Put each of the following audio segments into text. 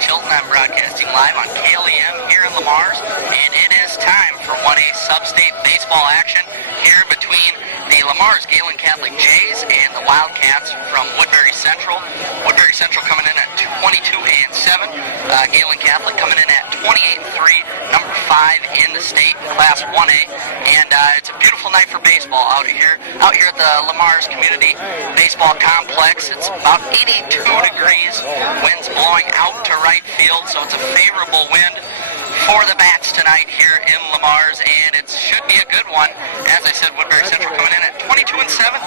Chilton. I'm broadcasting live on KLEM here in Lamars, and it is time for 1A Substate baseball action here between the Lamars Gehlen Catholic Jays and the Wildcats from Woodbury Central. Woodbury Central coming in at 22-7. Gehlen Catholic coming in at 28-3, number 5 in the state, Class 1A. And it's a beautiful night for baseball out here at the Lamars Community Baseball Complex. It's about 82 degrees, winds blowing out to right field, so it's a favorable wind for the bats tonight here in Lamars, and it should be a good one. As I said, Woodbury Central coming in at 22-7.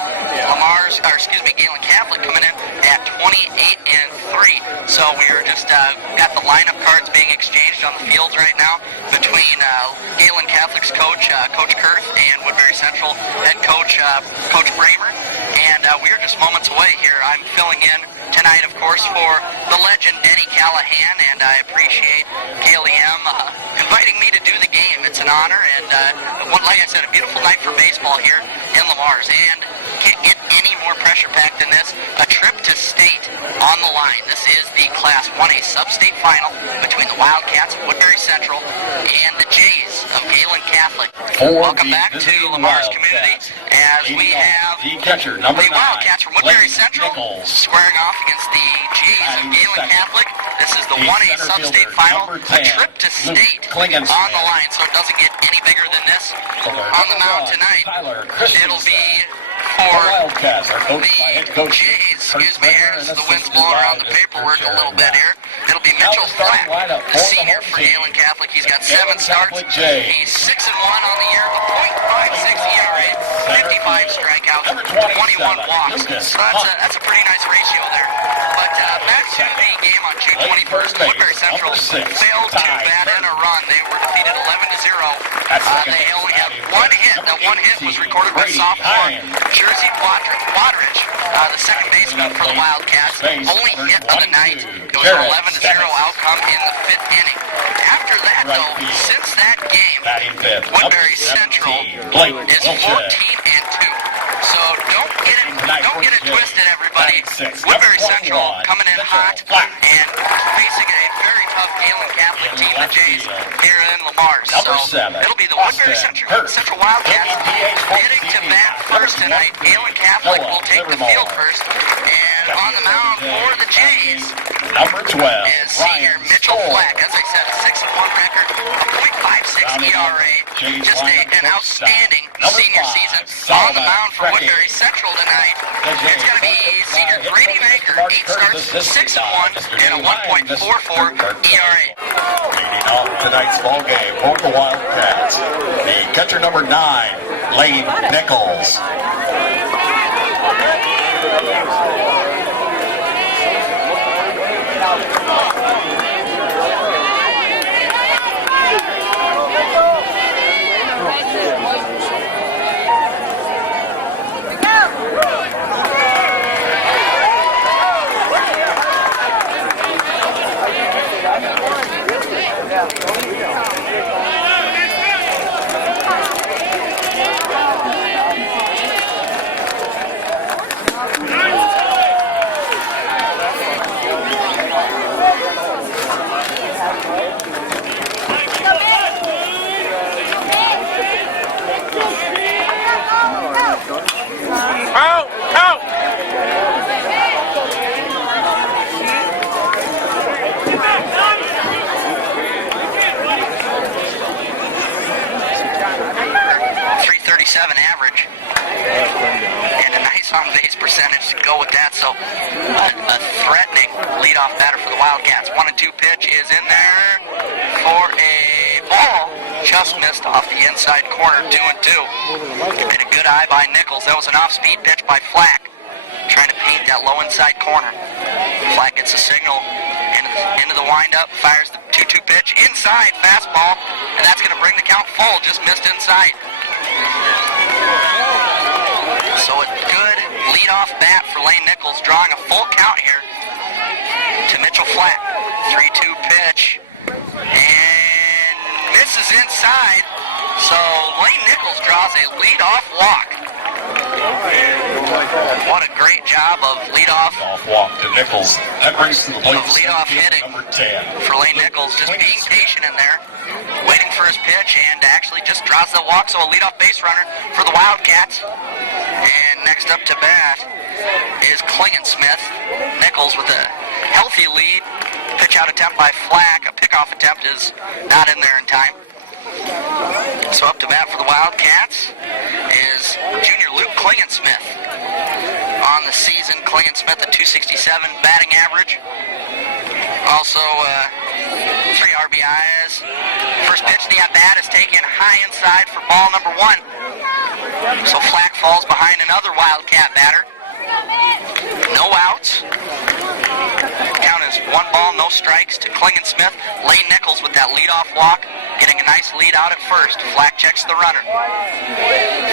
Gehlen Catholic coming in at 28-3. So we are just got the lineup cards being exchanged on the fields right now between Gehlen Catholic's coach, Coach Kurth, and Woodbury Central head coach, Coach Bramer. And we are just moments away here. I'm filling in tonight, of course, for the legend Denny Callahan, and I appreciate KLEM inviting me to do the game. It's an honor, and like I said, a beautiful night for baseball here in Lamars, and can't get any more pressure-packed than this. A trip to state on the line. This is the Class 1A Substate Final between the Wildcats of Woodbury Central and the Jays of Gehlen Catholic. Welcome back to Lamars Community as we have the catcher, number 9, Wildcats from Woodbury Central squaring off against the Jays of Gehlen Catholic. This is the 1A Substate Final, a trip to state on the line, so it doesn't get any bigger than this. On the mound tonight, it'll be for the Jays, as the wind's blowing around the paperwork a little bit here. It'll be Mitchell Flack, the senior for Gehlen Catholic. He's got 7 starts. He's 6-1 on the year, a .56 ERA, 55 strikeouts, 21 walks. So that's a pretty nice ratio there. But back to the game on June 21st, Woodbury Central failed to bat in a run. They were defeated 11-0. They only had one hit. That one hit was recorded by sophomore Jersey Wadridge, the second baseman for the Wildcats. Only hit of the night. It was an 11-0 outcome in the 5th inning. After that, though, since that game, Woodbury Central is 14-2. So don't get it twisted, everybody. Woodbury Central coming in hot and facing a very tough Gehlen Catholic team, the Jays, here in Lamars. So it'll be the Woodbury Central Wildcats getting to bat first tonight. Gehlen Catholic will take the field first. And on the mound for the Jays, number 12 is senior Mitchell Flack. As I said, a 6-1 record, a .56 ERA. Just an outstanding senior season. On the mound for Woodbury Central tonight, it's going to be senior Grady Maker, 8 starts, 6-1, and a 1.44 ERA. Leading off tonight's ball game for the Wildcats, the catcher number 9, Lane Nichols. Average and a nice on-base percentage to go with that. So a threatening leadoff batter for the Wildcats. 1-2 pitch is in there for a ball, just missed off the inside corner. 2-2. And a good eye by Nichols. That was an off-speed pitch by Flack, trying to paint that low inside corner. Flack gets a signal into the windup, fires the 2-2 pitch inside, fastball, and that's going to bring the count full. Just missed inside. So a good leadoff bat for Lane Nichols, drawing a full count here to Mitchell Flack. 3-2 pitch, and misses inside. So Lane Nichols draws a leadoff walk. What a great job of leadoff. Walk to Nichols. That brings to the plate Of leadoff hitting number 10. for Lane Nichols, just being patient in there, waiting for his pitch, and actually just draws the walk, so a leadoff base runner for the Wildcats. And next up to bat is Klingensmith. Nichols with a healthy lead. Pitch out attempt by Flack. A pickoff attempt is not in there in time. So up to bat for the Wildcats is junior Luke Klingensmith. On the season, Klingensmith at .267 batting average. Also 3 RBIs. First pitch, the at-bat is taken high inside for ball number 1. So Flack falls behind another Wildcat batter. No outs. Count is 1 ball, no strikes to Klingensmith. Lane Nichols with that leadoff walk, getting a nice lead out at first. Flack checks the runner.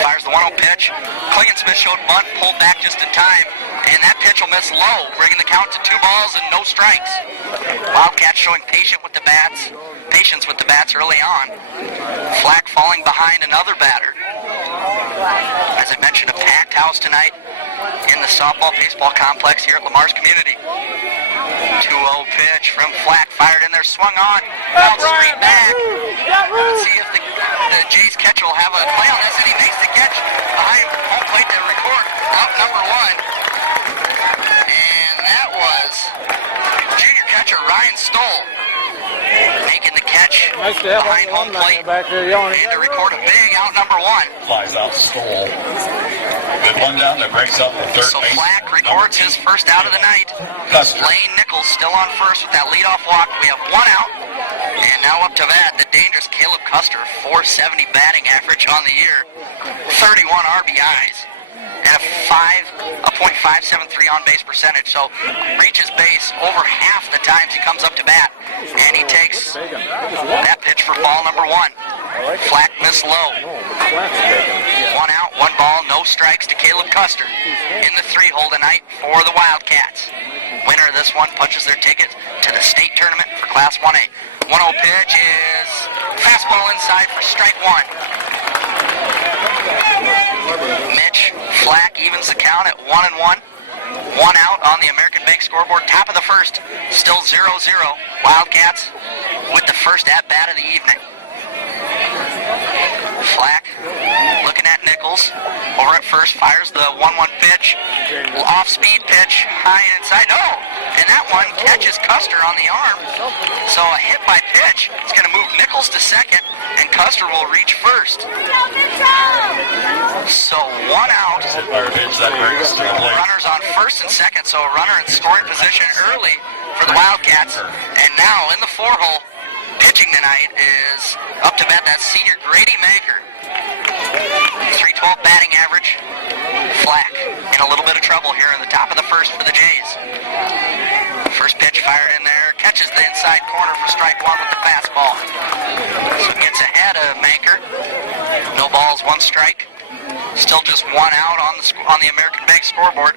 Fires the 1-0 pitch. Klingensmith showed bunt, pulled back just in time, and that pitch will miss low, bringing the count to 2 balls and no strikes. Wildcats showing patience with the bats early on. Flack falling behind another batter. As I mentioned, a packed house tonight in the softball-baseball complex here at Lamar's Community. 2-0 pitch from Flack, fired in there, swung on, bounced straight back. Let's see if the Jays catcher will have a play on this, and he makes the catch behind home plate to record out number 1. And that was junior catcher Ryan Stoll making the catch behind home plate and to record a big out number 1. Flies out Stoll. Good one down that breaks up the third So base. Flack records his first out of the night. Custer. Lane Nichols still on first with that leadoff walk. We have 1 out. And now up to bat, the dangerous Caleb Custer, .470 batting average on the year, 31 RBIs, and a .573 on-base percentage. So reaches base over half the times he comes up to bat. And he takes that pitch for ball number 1. Flack missed low. 1 out, 1 ball, no strikes to Caleb Custer in the 3-hole tonight for the Wildcats. Winner of this one punches their ticket to the state tournament for Class 1A. 1-0 pitch is fastball inside for strike 1. Mitch Flack evens the count at 1-1. 1 out on the American Bank scoreboard. Top of the first, still 0-0. Wildcats with the first at-bat of the evening. Flack looking at Nichols. Over at first, fires the 1-1 pitch. Off-speed pitch, high and inside. No! And that one catches Custer on the arm. So a hit by pitch is going to move Nichols to second, and Custer will reach first. So 1 out. Runners on first and second, so a runner in scoring position early for the Wildcats. And now in the 4-hole, pitching tonight is up to bat that senior Grady Maker. 312 batting average. Flack in a little bit of trouble here in the top of the first for the Jays. First pitch fired in there, catches the inside corner for strike 1 with the fastball. So gets ahead of Maker. No balls, 1 strike. Still just 1 out on the American Bank scoreboard.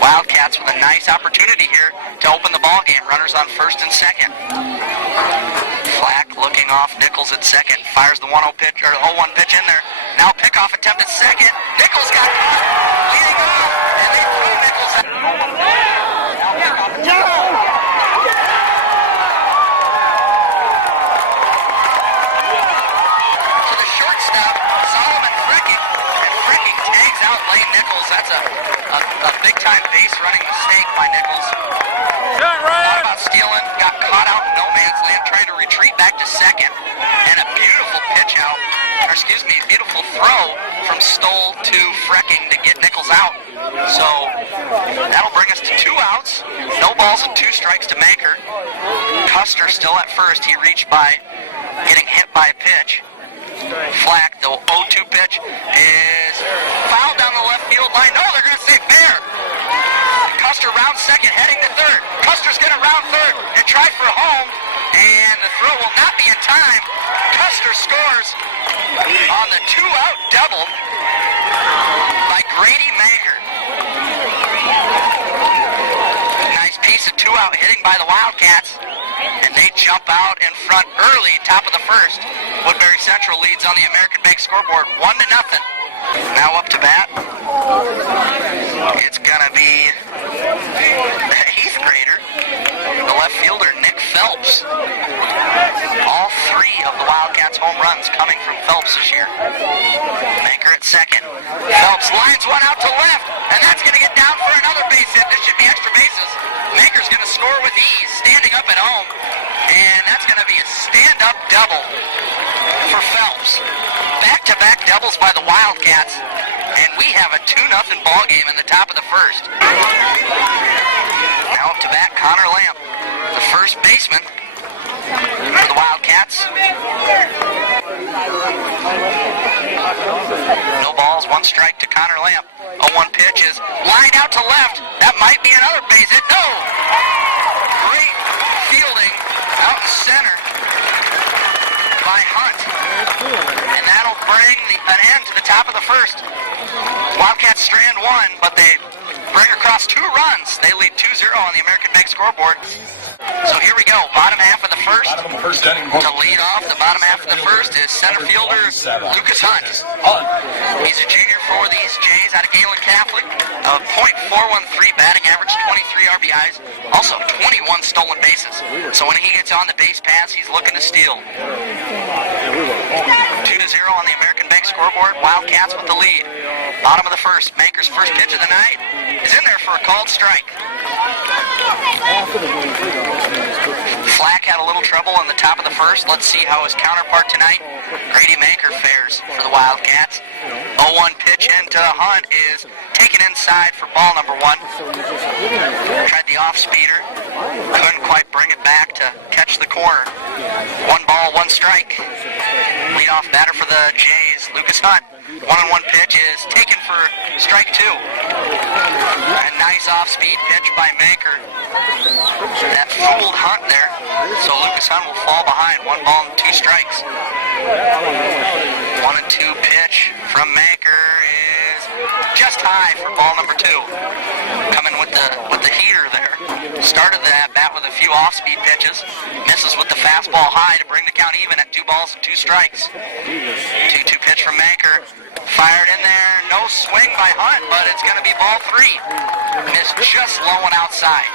Wildcats with a nice opportunity here to open the ball game. Runners on first and second. Flack looking off Nichols at second. Fires the 1-0 pitch or 0-1 pitch in there. Now pickoff attempt at second. Nichols got caught leading off, and they threw Nichols out. Now pickoff attempt. To the shortstop, Solomon Fricking, and Fricking tags out Lane Nichols. That's a big-time base running mistake by Nichols. Thought about stealing, got caught out in no man's land, trying to retreat back to second. And a beautiful beautiful throw from Stoll to Fricking to get Nichols out. So that'll bring us to 2 outs, no balls and 2 strikes to Maker. Custer still at first. He reached by getting hit by a pitch. Flack, the 0-2 pitch is fouled down the left field line. No, they're going to say fair. Custer rounds second, heading to third. Custer's going to round third and try for home, and the throw will not be in time. Custer scores on the 2-out double by Grady Maker. Nice piece of 2-out hitting by the Wildcats, and they jump out in front early, top of the first. Woodbury Central leads on the American Bank scoreboard 1-0. Now up to bat Lines one out to left, and that's going to get down for another base hit. This should be extra bases. Maker's going to score with ease, standing up at home, and that's going to be a stand-up double for Phelps. Back-to-back doubles by the Wildcats, and we have a 2-0 ball game in the top of the first. Now up to bat, Connor Lamp, the first baseman for the Wildcats. No balls, 1 strike to Connor Lamp. 0-1 pitch is lined out to left. That might be another base hit. No! Great fielding out in center by Hunt. And that'll bring an end to the top of the first. Wildcats strand 1, but they bring across 2 runs. They lead 2-0 on the American Bank scoreboard. So here we go, bottom half of the first. To lead off the bottom half of the first is center fielder Lucas Hunt. He's a junior for these Jays out of Gehlen Catholic. A .413 batting average, 23 RBIs, also 21 stolen bases. So when he gets on the base paths, he's looking to steal. 2-0 on the American Bank scoreboard. Wildcats with the lead. Bottom of the first. Maker's first pitch of the night is in there for a called strike. Flack had a little trouble in the top of the first. Let's see how his counterpart tonight, Grady Maker, fares for the Wildcats. 0-1 pitch into Hunt is taken inside for ball number 1. Tried the off-speeder. Couldn't quite bring it back to catch the corner. 1 ball, 1 strike. Leadoff batter for the Jays, Lucas Hunt. 1-1 pitch is taken for strike 2. A nice off-speed pitch by Maker. That fooled Hunt there. So Lucas Hunt will fall behind. 1 ball and 2 strikes. 1-2 pitch from Maker is just high for ball number 2. Coming with the heater there. Started the at-bat with a few off-speed pitches. Misses with the fastball high to bring the count even at 2 balls and 2 strikes. 2-2 pitch from Maker. Fired in there. No swing by Hunt, but it's going to be ball 3. Missed just low and outside.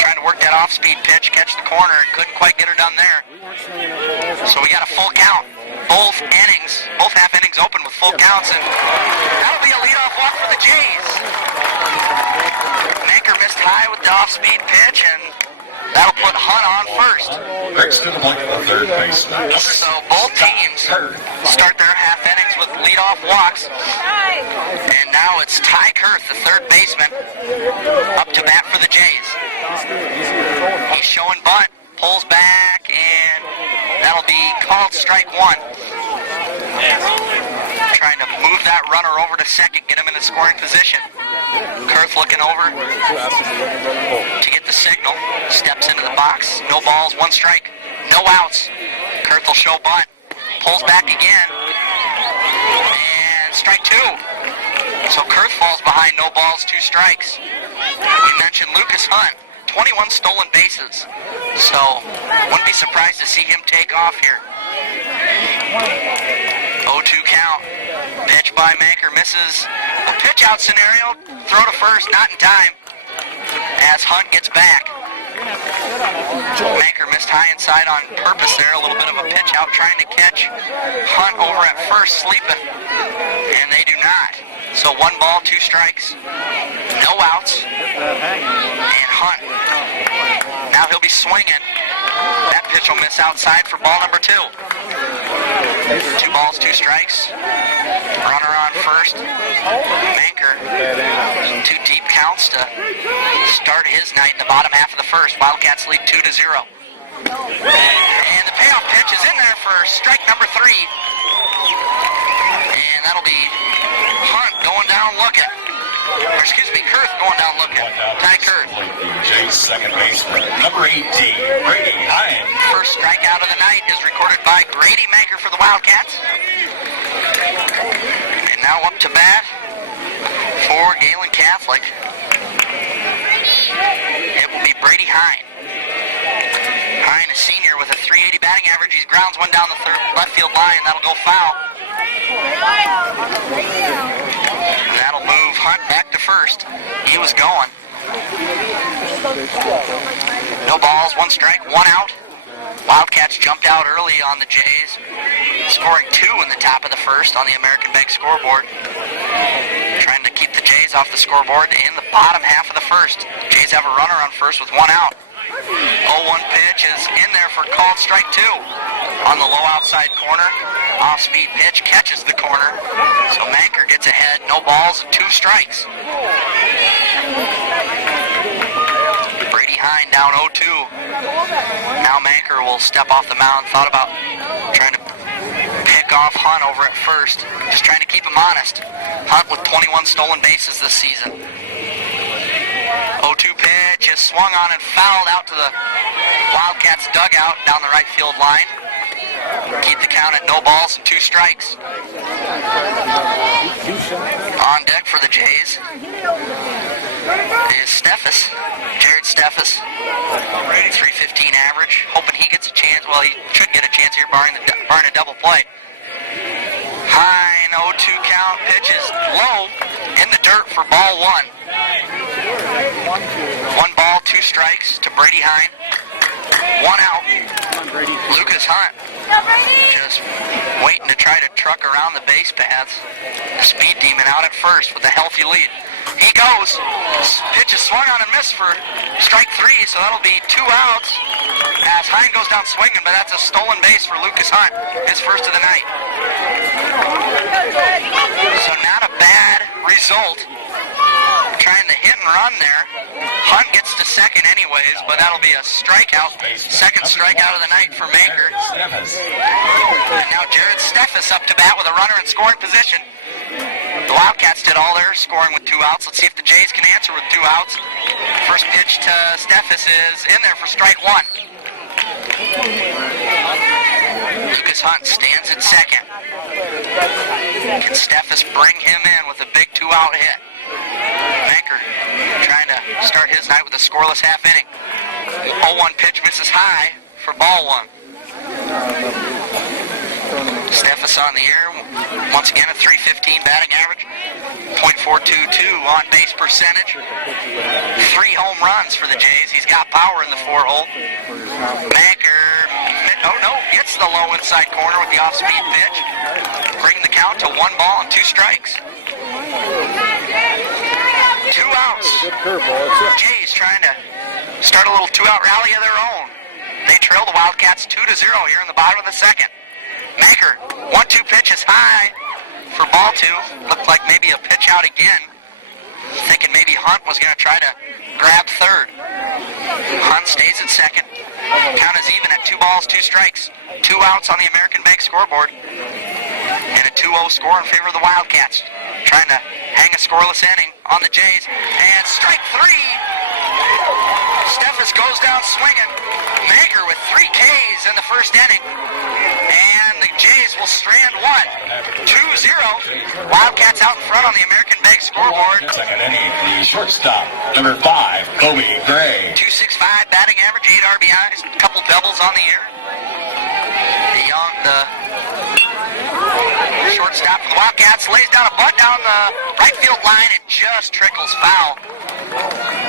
Trying to work that off-speed pitch, catch the corner, and couldn't quite get her done there. So we got a full count. Both half innings open with full counts, and that'll be a leadoff walk for the Jays. Maker missed high with the off-speed pitch, and that'll put Hunt on first. Next to the plate, the third baseman. So both teams start their half innings with leadoff walks. And now it's Ty Kurth, the third baseman, up to bat for the Jays. He's showing bunt, pulls back, and that'll be called strike 1. Trying to move that runner over to second, get him in the scoring position. Kurth looking over to get the signal. Steps into the box. No balls, 1 strike, no outs. Kurth will show bunt. Pulls back again. And strike 2. So Kurth falls behind, no balls, 2 strikes. We mentioned Lucas Hunt, 21 stolen bases. So wouldn't be surprised to see him take off here. 0-2 count. Pitch by Maker, misses a pitch out scenario. Throw to first, not in time. As Hunt gets back. Maker missed high inside on purpose there. A little bit of a pitch out trying to catch Hunt over at first, sleeping. And they do not. So 1 ball, 2 strikes. No outs. And Hunt. Now he'll be swinging. That pitch will miss outside for ball number 2. 2 balls, 2 strikes. Runner on first. Maker. 2 deep counts to start his night in the bottom half of the first. Wildcats lead 2-0. And the payoff pitch is in there for strike number 3. And that'll be Hunt going down looking. Or excuse me, Kurth going down looking. Ty Kurth. Jays second baseman, number 18, Grady Hine. First strikeout of the night is recorded by Grady Maker for the Wildcats. And now up to bat for Gehlen Catholic. It will be Brady Hine. Hine, a senior with a .380 batting average. He grounds one down the left field line. That'll go foul. And that'll move Hunt back to first. He was going. No balls, 1 strike, 1 out. Wildcats jumped out early on the Jays, scoring 2 in the top of the first on the American Bank scoreboard. Trying to keep the Jays off the scoreboard in the bottom half of the first. Jays have a runner on first with 1 out. 0-1 pitch is in there for called strike 2. On the low outside corner, off-speed pitch catches the corner. So Manker gets ahead, no balls, 2 strikes. Brady Hine down 0-2. Now Manker will step off the mound. Thought about trying to pick off Hunt over at first. Just trying to keep him honest. Hunt with 21 stolen bases this season. 0-2 pitch is swung on and fouled out to the Wildcats dugout down the right field line. Keep the count at no balls and 2 strikes. On deck for the Jays is Steffes, Jared Steffes. 315 average. Hoping he gets a chance. Well, he should get a chance here, barring a double play. Hine, 0-2 count. Pitch is low in the dirt for ball 1. 1 ball, 2 strikes to Brady Hine. 1 out. Lucas Hunt just waiting to try to truck around the base paths. The speed demon out at first with a healthy lead. He goes. Pitch is swung on and missed for strike 3, so that'll be 2 outs as Hine goes down swinging, but that's a stolen base for Lucas Hunt, his first of the night. So not a bad result. Trying to hit and run there. Hunt gets to second anyways, but that'll be a strikeout. Second strikeout of the night for Manker. And now Jared Steffes up to bat with a runner in scoring position. The Wildcats did all their scoring with 2 outs. Let's see if the Jays can answer with 2 outs. First pitch to Steffes is in there for strike 1. Lucas Hunt stands at second. Can Steffes bring him in with a big 2-out hit? Manker trying to start his night with a scoreless half inning. 0-1 pitch misses high for ball 1. Steffes on the air. Once again, a .315 batting average. .422 on base percentage. 3 home runs for the Jays. He's got power in the 4-hole. Manker, gets the low inside corner with the off-speed pitch. Bring the count to 1 ball and 2 strikes. 2 outs. Jays trying to start a little 2-out rally of their own. They trail the Wildcats 2-0 here in the bottom of the second. Manker, 1-2 pitch is high for ball 2. Looked like maybe a pitch out again. Thinking maybe Hunt was going to try to grab third. Hunt stays at second. Count is even at 2 balls, 2 strikes. 2 outs on the American Bank scoreboard. And a 2-0 score in favor of the Wildcats. Trying to hang a scoreless inning on the Jays. And strike 3. Steffes goes down swinging. Manker with 3 Ks in the first inning. And the Jays will strand 1. 2-0. Wildcats out in front on the American Bank scoreboard. Second inning, the shortstop, number 5, Kobe Gray. .265 batting average, 8 RBIs, a couple doubles on the year. The shortstop for the Wildcats lays down a bunt down the right field line and just trickles foul.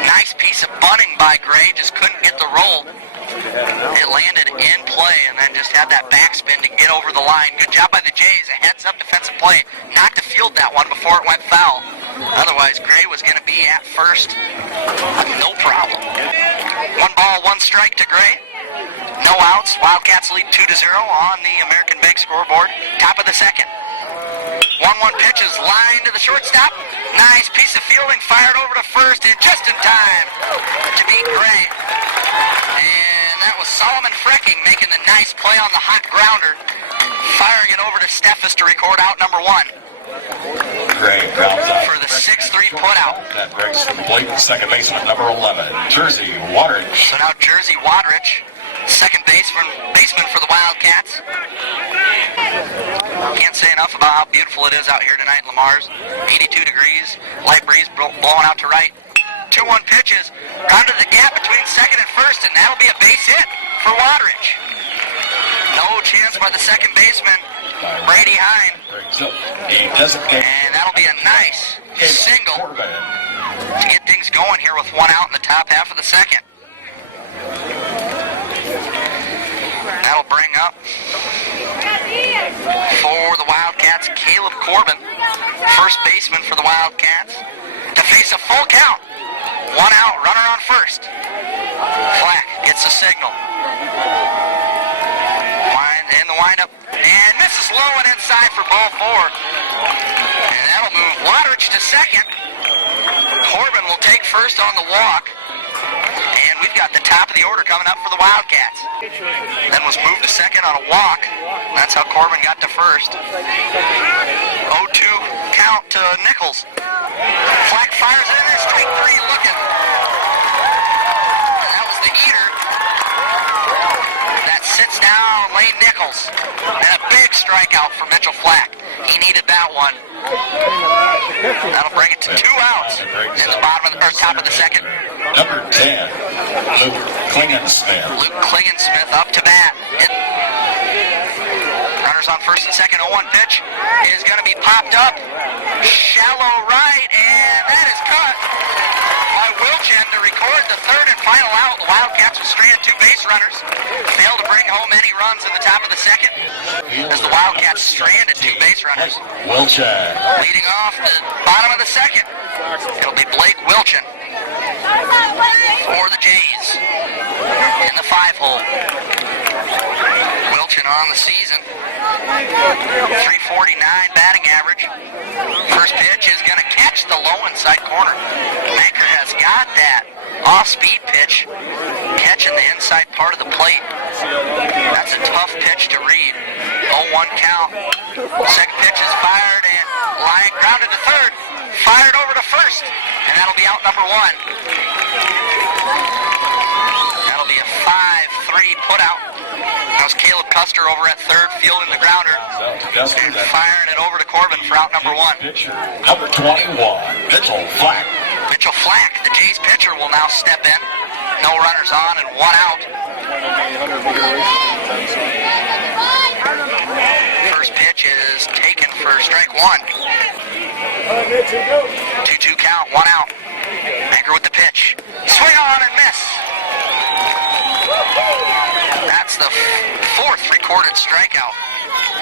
Nice piece of bunting by Gray, just couldn't get the roll. It landed in play and then just had that backspin to get over the line. Good job by the Jays, a heads-up defensive play. Not to field that one before it went foul. Otherwise, Gray was going to be at first. No problem. 1 ball, 1 strike to Gray. No outs. Wildcats lead 2-0 on the American Bank scoreboard. Top of the second. 1-1 pitch is lined to the shortstop. Nice piece of fielding, fired over to first and just in time to beat Gray. And that was Solomon Frecking making the nice play on the hot grounder, firing it over to Steffes to record out number 1. Gray grounds out for the 6-3 putout. That brings the plate second baseman number 11, Jersey Wadrich. So now Jersey Wadrich, second baseman for the Wildcats. Can't say enough about how beautiful it is out here tonight in Lamar's. 82 degrees, light breeze blowing out to right. 2-1 pitches, round to the gap between second and first, and that'll be a base hit for Wadrich. No chance by the second baseman, Brady Hine. And that'll be a nice single to get things going here with 1 out in the top half of the second. That'll bring up for the Wildcats. Wildcats, Caleb Corbin, first baseman for the Wildcats, to face a full count. One out, runner on first. Flack gets the signal. In the windup, and misses low and inside for ball 4. And that'll move Wateridge to second. Corbin will take first on the walk. And we've got the top of the order coming up for the Wildcats. Then was moved to second on a walk. That's how Corbin got to first. 0-2 count to Nichols. Flack fires in there, strike 3 looking. And that was the heater. That sits down Lane Nichols. And a big strikeout for Mitchell Flack. He needed that one. That'll bring it to 2 outs in the top of the second. Number 10, Luke Klingensmith. Luke Klingensmith up to bat. Runners on first and second. 0-1 pitch is going to be popped up. Shallow right, and that is cut by Wilchin to record the third and final out. The Wildcats with stranded 2 base runners. Failed to bring home any runs in the top of the second as the Wildcats stranded 2 base runners. Wilchin. Leading off the bottom of the second, it'll be Blake Wilchin for the Jays in the 5-hole. Wilchin on the season, 349 batting average. First pitch is going to catch the low inside corner. Manker has got that off-speed pitch, catching the inside part of the plate. That's a tough pitch to read. 0-1 count. Second pitch is fired and line grounded to third. Fired over to first, and that'll be out number 1. That'll be a 5-3 putout. That was Caleb Custer over at third, fielding the grounder and firing it over to Corbin for out number 1. Number 21, Mitchell Flack. Mitchell Flack, the Jays pitcher, will now step in. No runners on and 1 out. First pitch is taken for strike 1. 2-2 count, 1 out. Manker with the pitch. Swing on and miss. That's the 4th recorded strikeout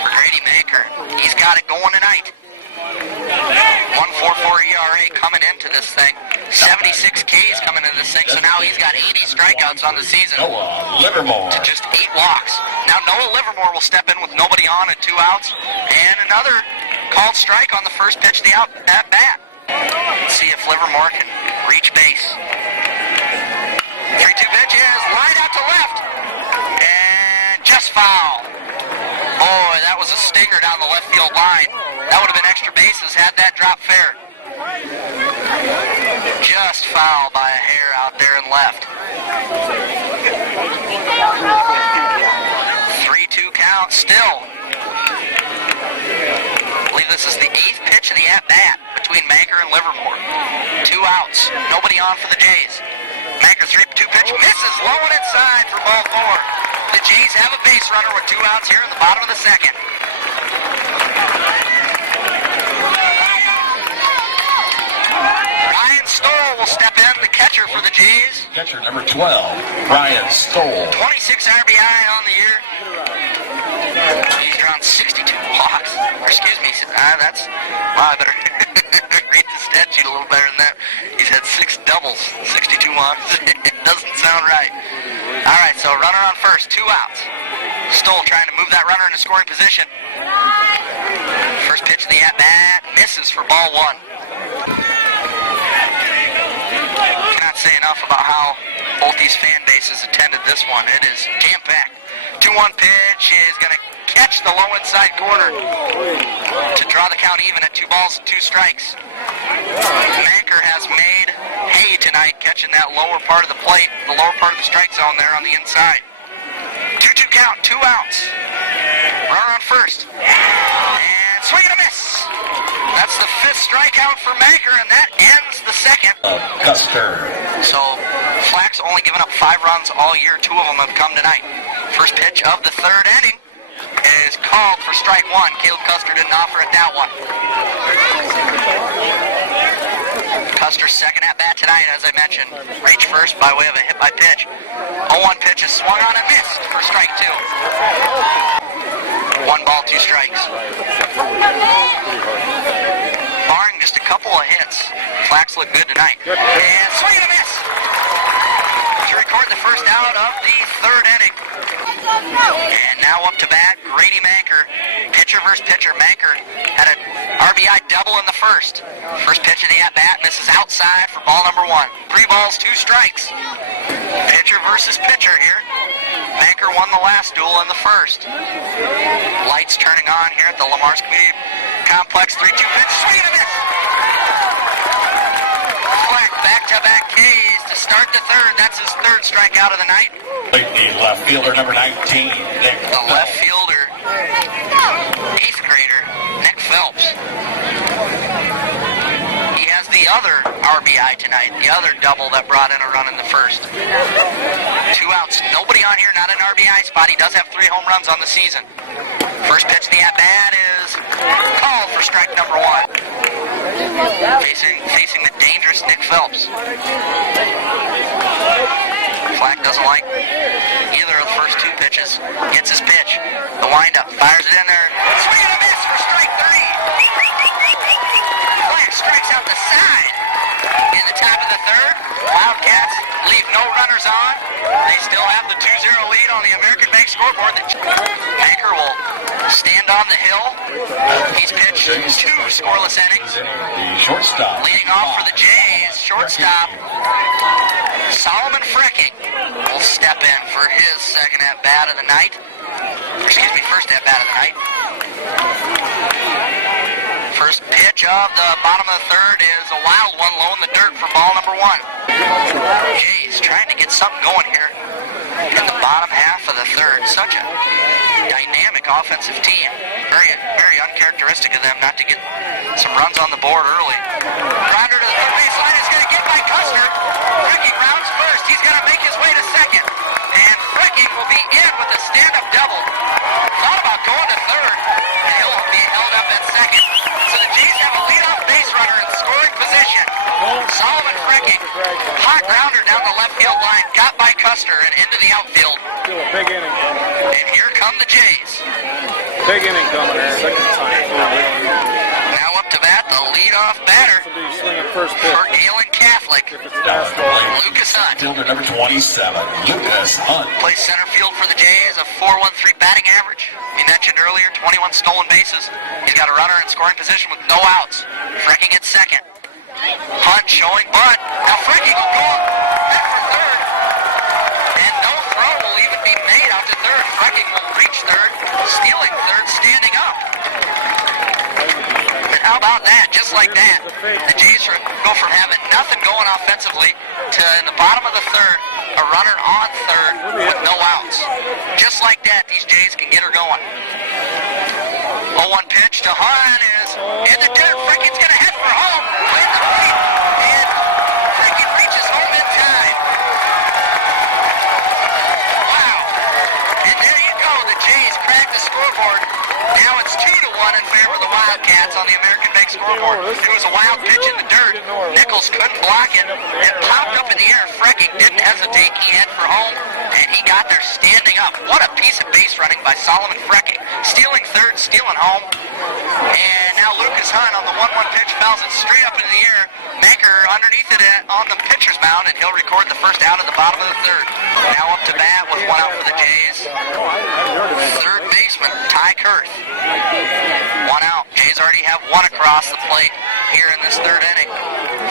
for Grady Manker. He's got it going tonight. 1.44 ERA coming into this thing. 76 Ks coming into this thing, so now he's got 80 strikeouts on the season. Noah Livermore. To just 8 walks. Now Noah Livermore will step in with nobody on and 2 outs. And another called strike on the first pitch of the out at bat. Let's see if Livermore can reach base. 3-2 pitch is line out to left. And just foul. Boy, that was a stinger down the left field line. That would have been extra bases had that dropped fair. Just foul by a hair out there and left. 3-2 count still. I believe this is the 8th pitch of the at-bat between Manker and Livermore. 2 outs. Nobody on for the Jays. Manker 3-2 pitch misses low and inside for ball 4. The Jays have a base runner with 2 outs here in the bottom of the second. Ryan Stoll will step in, the catcher for the Jays. Catcher number 12, Ryan Stoll. 26 RBI on the year. He's drawn 62 walks. Or excuse me, that's... Wow, I better read the stat sheet a little better than that. He's had 6 doubles, 62 walks. It doesn't sound right. All right, so runner on first, 2 outs. Stoll trying to move that runner into scoring position. First pitch of the at-bat misses for ball 1. Cannot say enough about how both these fan bases attended this one. It is jam-packed. 2-1 pitch is going to catch the low inside corner to draw the count even at 2 balls and 2 strikes. Manker has made hay tonight, catching that lower part of the plate, the lower part of the strike zone there on the inside. 2-2 count, 2 outs. Runner on first. And swing and a miss. That's the 5th strikeout for Manker, and that ends the second. Custer. So Flack's only given up 5 runs all year. 2 of them have come tonight. First pitch of the 3rd inning is called for strike 1. Caleb Custer didn't offer it that one. Custer's second at bat tonight, as I mentioned. Reached first by way of a hit by pitch. 0-1 pitch is swung on and missed for strike 2. 1 ball, 2 strikes. Barring just a couple of hits, Flax look good tonight. And swing and a miss to record the first out of the 3rd inning. And now up to bat, Grady Manker. Pitcher versus pitcher. Manker had an RBI double in the first. First pitch of the at-bat misses outside for ball number 1. 3 balls, 2 strikes. Pitcher versus pitcher here. Manker won the last duel in the first. Lights turning on here at the Lamar's Community Complex. 3-2 pitch, swing and a miss. Flack back-to-back Ks to start the 3rd. That's his 3rd strikeout of the night. The left fielder, number 19, Nick. The left fielder, 8th grader, Nick Phelps. He has the other RBI tonight, the other double that brought in a run in the first. 2 outs, nobody on here, not an RBI spot. He does have 3 home runs on the season. First pitch of the at-bat is called for strike number 1. Facing the dangerous Nick Phelps. Flack doesn't like either of the first 2 pitches. Gets his pitch. The windup. Fires it in there. Swing and a miss for strike 3. Flack strikes out the side in the top of the 3rd. Wildcats leave no runners on. They still have the 2-0 lead on the American Bank scoreboard. Manker will stand on the hill. He's pitched 2 scoreless innings. Shortstop. Leading off for the Jays, shortstop Solomon Frecking will step in for his second at-bat of the night. First at-bat of the night. First pitch of the bottom of the 3rd is a wild one, low in the dirt for ball number 1. Jays trying to get something going here in the bottom half of the 3rd. Such a dynamic offensive team. Very, very uncharacteristic of them not to get some runs on the board early. Grounder to the third baseline is going to get by Custer. Frecking rounds first. He's going to make his way to second. And Frecking will be in with a stand-up double. Thought about going to 3rd, and he'll be held up at second. So the Jays have a leadoff base runner in scoring position. Solomon Frecking, hot grounder down the left field line, got by Custer and into the outfield. Big inning coming. And here come the Jays. Big inning coming. Second time. Now up to bat, the leadoff batter First pitch. for Gehlen Catholic, Lucas Hunt. Fielder number 27, Lucas Hunt. Plays center field for the Jays, a .413 batting average. We mentioned earlier, 21 stolen bases. He's got a runner in scoring position with no outs. Frecking at second. Hunt showing bunt. Now Frecking will go back for 3rd. And no throw will even be made out to 3rd. Frecking will reach 3rd, stealing 3rd, standing up. And how about that? Just like that, the Jays go from having nothing going offensively to, in the bottom of the 3rd, a runner on 3rd with no outs. Just like that, these Jays can get her going. 0-1 pitch to Hunt is in the dirt. Frecking's going to head for home. At the plate. And Freaking reaches home in time. Wow. And there you go. The Jays cracked the scoreboard. Now it's 2-1 in favor of the Wildcats on the American Bank scoreboard. It was a wild pitch in the dirt. Nichols couldn't block it. It popped up in the air. Frecking didn't hesitate. He headed for home, and he got there standing up. What a piece of base running by Solomon Frecking. Stealing 3rd, stealing home. And now Lucas Hunt on the 1-1 pitch fouls it straight up into the air. Manker underneath it on the pitcher's mound, and he'll record the first out at the bottom of the 3rd. Now up to bat with 1 out for the Jays. 3rd baseman, Ty Kurth. 1 out. Jays already have 1 across the plate here in this 3rd inning.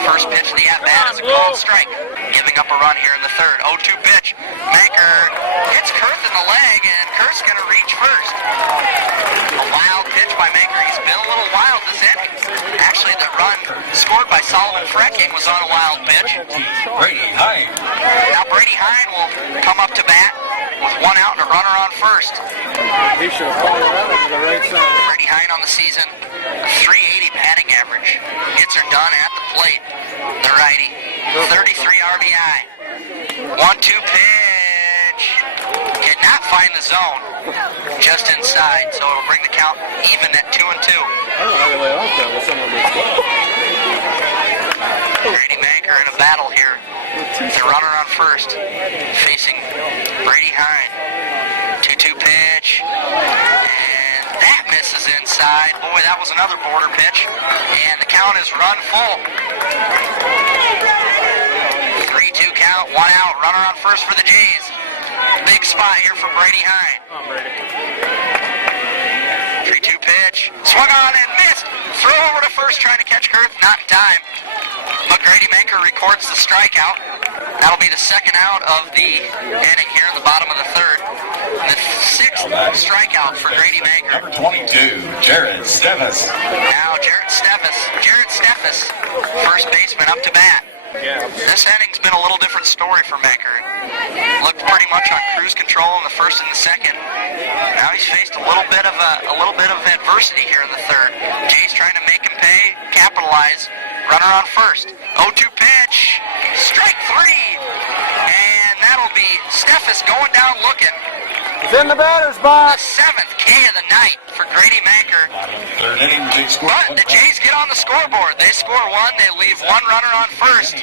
First pitch of the at-bat is a called strike, giving up a run here in the 3rd. 0-2 pitch. Manker hits Kurth in the leg, and Kurth's going to reach first. A wild pitch by Manker. He's been a little wild this inning. Actually, the run scored by Solomon Frecking was on a wild pitch. Brady Hine. Now Brady Hine will come up to bat with 1 out and a runner on first. He should have followed that one to the right side. Brady Hine on the season, a .380 batting average. Gets her done at the plate. The righty, 33 RBI. 1-2 pitch. Cannot find the zone. Just inside, so it'll bring the count even at 2-2. I don't know how they lay off that with someone that's good. Brady Manker in a battle here. The runner on first, facing Brady Hine. 2-2 pitch, and inside. Boy, that was another border pitch. And the count is run full. 3-2 count, 1 out. Runner on first for the Jays. Big spot here for Brady Hine. Oh, Brady. 3-2 pitch. Swung on and missed. Throw over to first, trying to catch Kurth. Not in time. But Grady Maker records the strikeout. That'll be the second out of the inning here in the bottom of the third. The sixth strikeout for Grady Maker. Number 22, Jared Steffes. Now Jared Steffes, first baseman up to bat. Yeah. This inning's been a little different story for Maker. Looked pretty much on cruise control in the first and the second. Now he's faced a little bit of adversity here in the third. Jay's trying to make him pay, capitalize. Runner on first. 0-2 pitch. Strike 3. And that'll be Steffes going down looking. He's in the batter's The box. 7th K of the night for Grady Maker. Third inning, Jays scored But the Jays get on the scoreboard. They score 1. They leave 1 runner on first.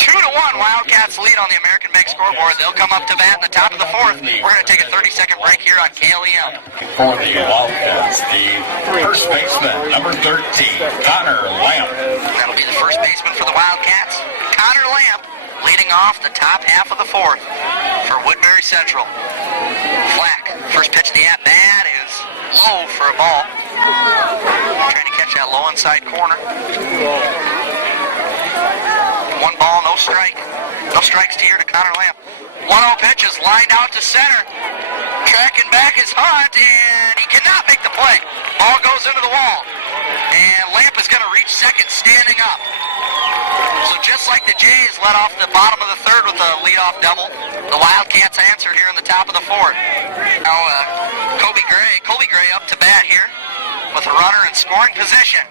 2-1 Wildcats lead on the American Bank scoreboard. They'll come up to bat in the top of the 4th. We're going to take a 30-second break here on KLEM. for the Wildcats. The first baseman, number 13, Connor Lamp. That'll be the first baseman for the Wildcats. Connor Lamp leading off the top half of the 4th for Woodbury Central. Flack, first pitch of the at-bat is low for a ball. Trying to catch that low inside corner. 1 ball, no strike. No strikes here to Connor Lamp. 1-0 pitch is lined out to center. Tracking back is Hunt, and he cannot make the play. Ball goes into the wall. And Lamp is going to reach second standing up. So just like the Jays led off the bottom of the 3rd with a leadoff double, the Wildcats answer here in the top of the 4th. Now Colby Gray up to bat here with a runner in scoring position.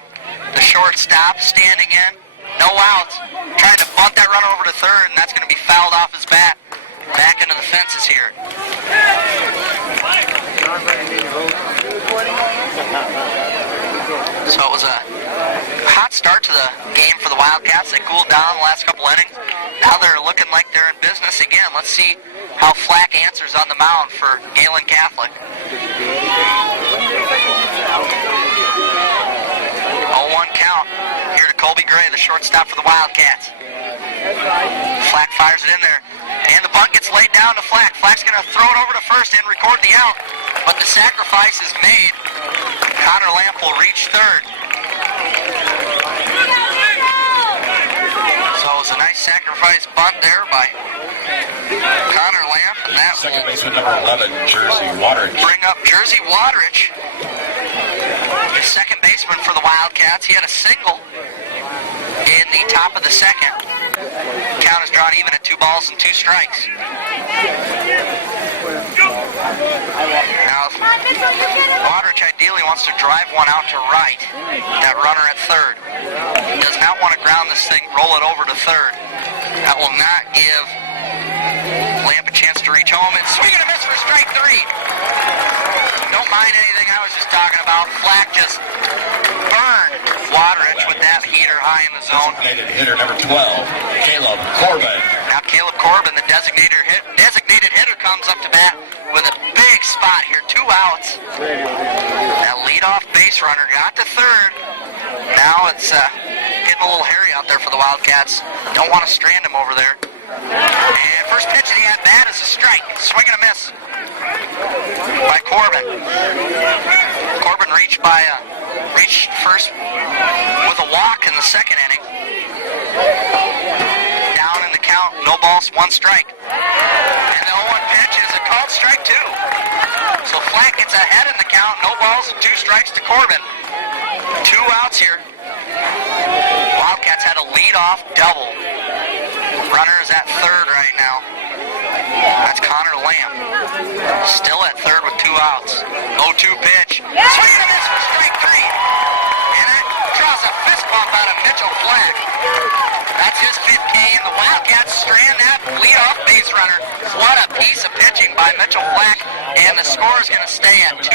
The shortstop standing in, no outs, trying to bunt that runner over to 3rd, and that's going to be fouled off his bat. Back into the fences here. So it was a hot start to the game for the Wildcats. They cooled down the last couple innings. Now they're looking like they're in business again. Let's see how Flack answers on the mound for Gehlen Catholic. 0-1 count here to Colby Gray, the shortstop for the Wildcats. Flack fires it in there. And the bunt gets laid down to Flack. Flack's going to throw it over to first and record the out. But the sacrifice is made. Connor Lamp will reach 3rd. So it was a nice sacrifice bunt there by Connor Lamp. And that Second will baseman, number 11, Jersey Waterich. bring up Jersey Waterich, the second baseman for the Wildcats. He had a single in the top of the 2nd. Count is drawn even at 2 balls and 2 strikes. Now, Waterich ideally wants to drive one out to right. That runner at 3rd. He does not want to ground this thing, roll it over to 3rd. That will not give Lamp a chance to reach home. And swing and a miss for strike 3. Don't mind anything I was just talking about. Flack just burned Waterich with that heater high in the zone. Designated hitter, number 12, Caleb Corbin. Now Caleb Corbin, the designated hitter, comes up to bat with a big spot here. 2 outs. That leadoff base runner got to 3rd. Now it's getting a little hairy out there for the Wildcats. Don't want to strand him over there. And first pitch of the at-bat is a strike. Swing and a miss by Corbin. Corbin reached first with a walk in the 2nd inning. Down in the count, no balls, 1 strike. And the 0-1 pitch is a called strike 2. So Flack gets ahead in the count, no balls and 2 strikes to Corbin. 2 outs here. Wildcats had a lead-off double. Runner is at 3rd right now. That's Connor Lamp. Still at 3rd with 2 outs. 0-2 pitch. Swing and a miss for strike 3. And that draws a fist bump out of Mitchell Flack. That's his 5th K, and the Wildcats strand that leadoff base runner. What a piece of pitching by Mitchell Flack. And the score is going to stay at 2-1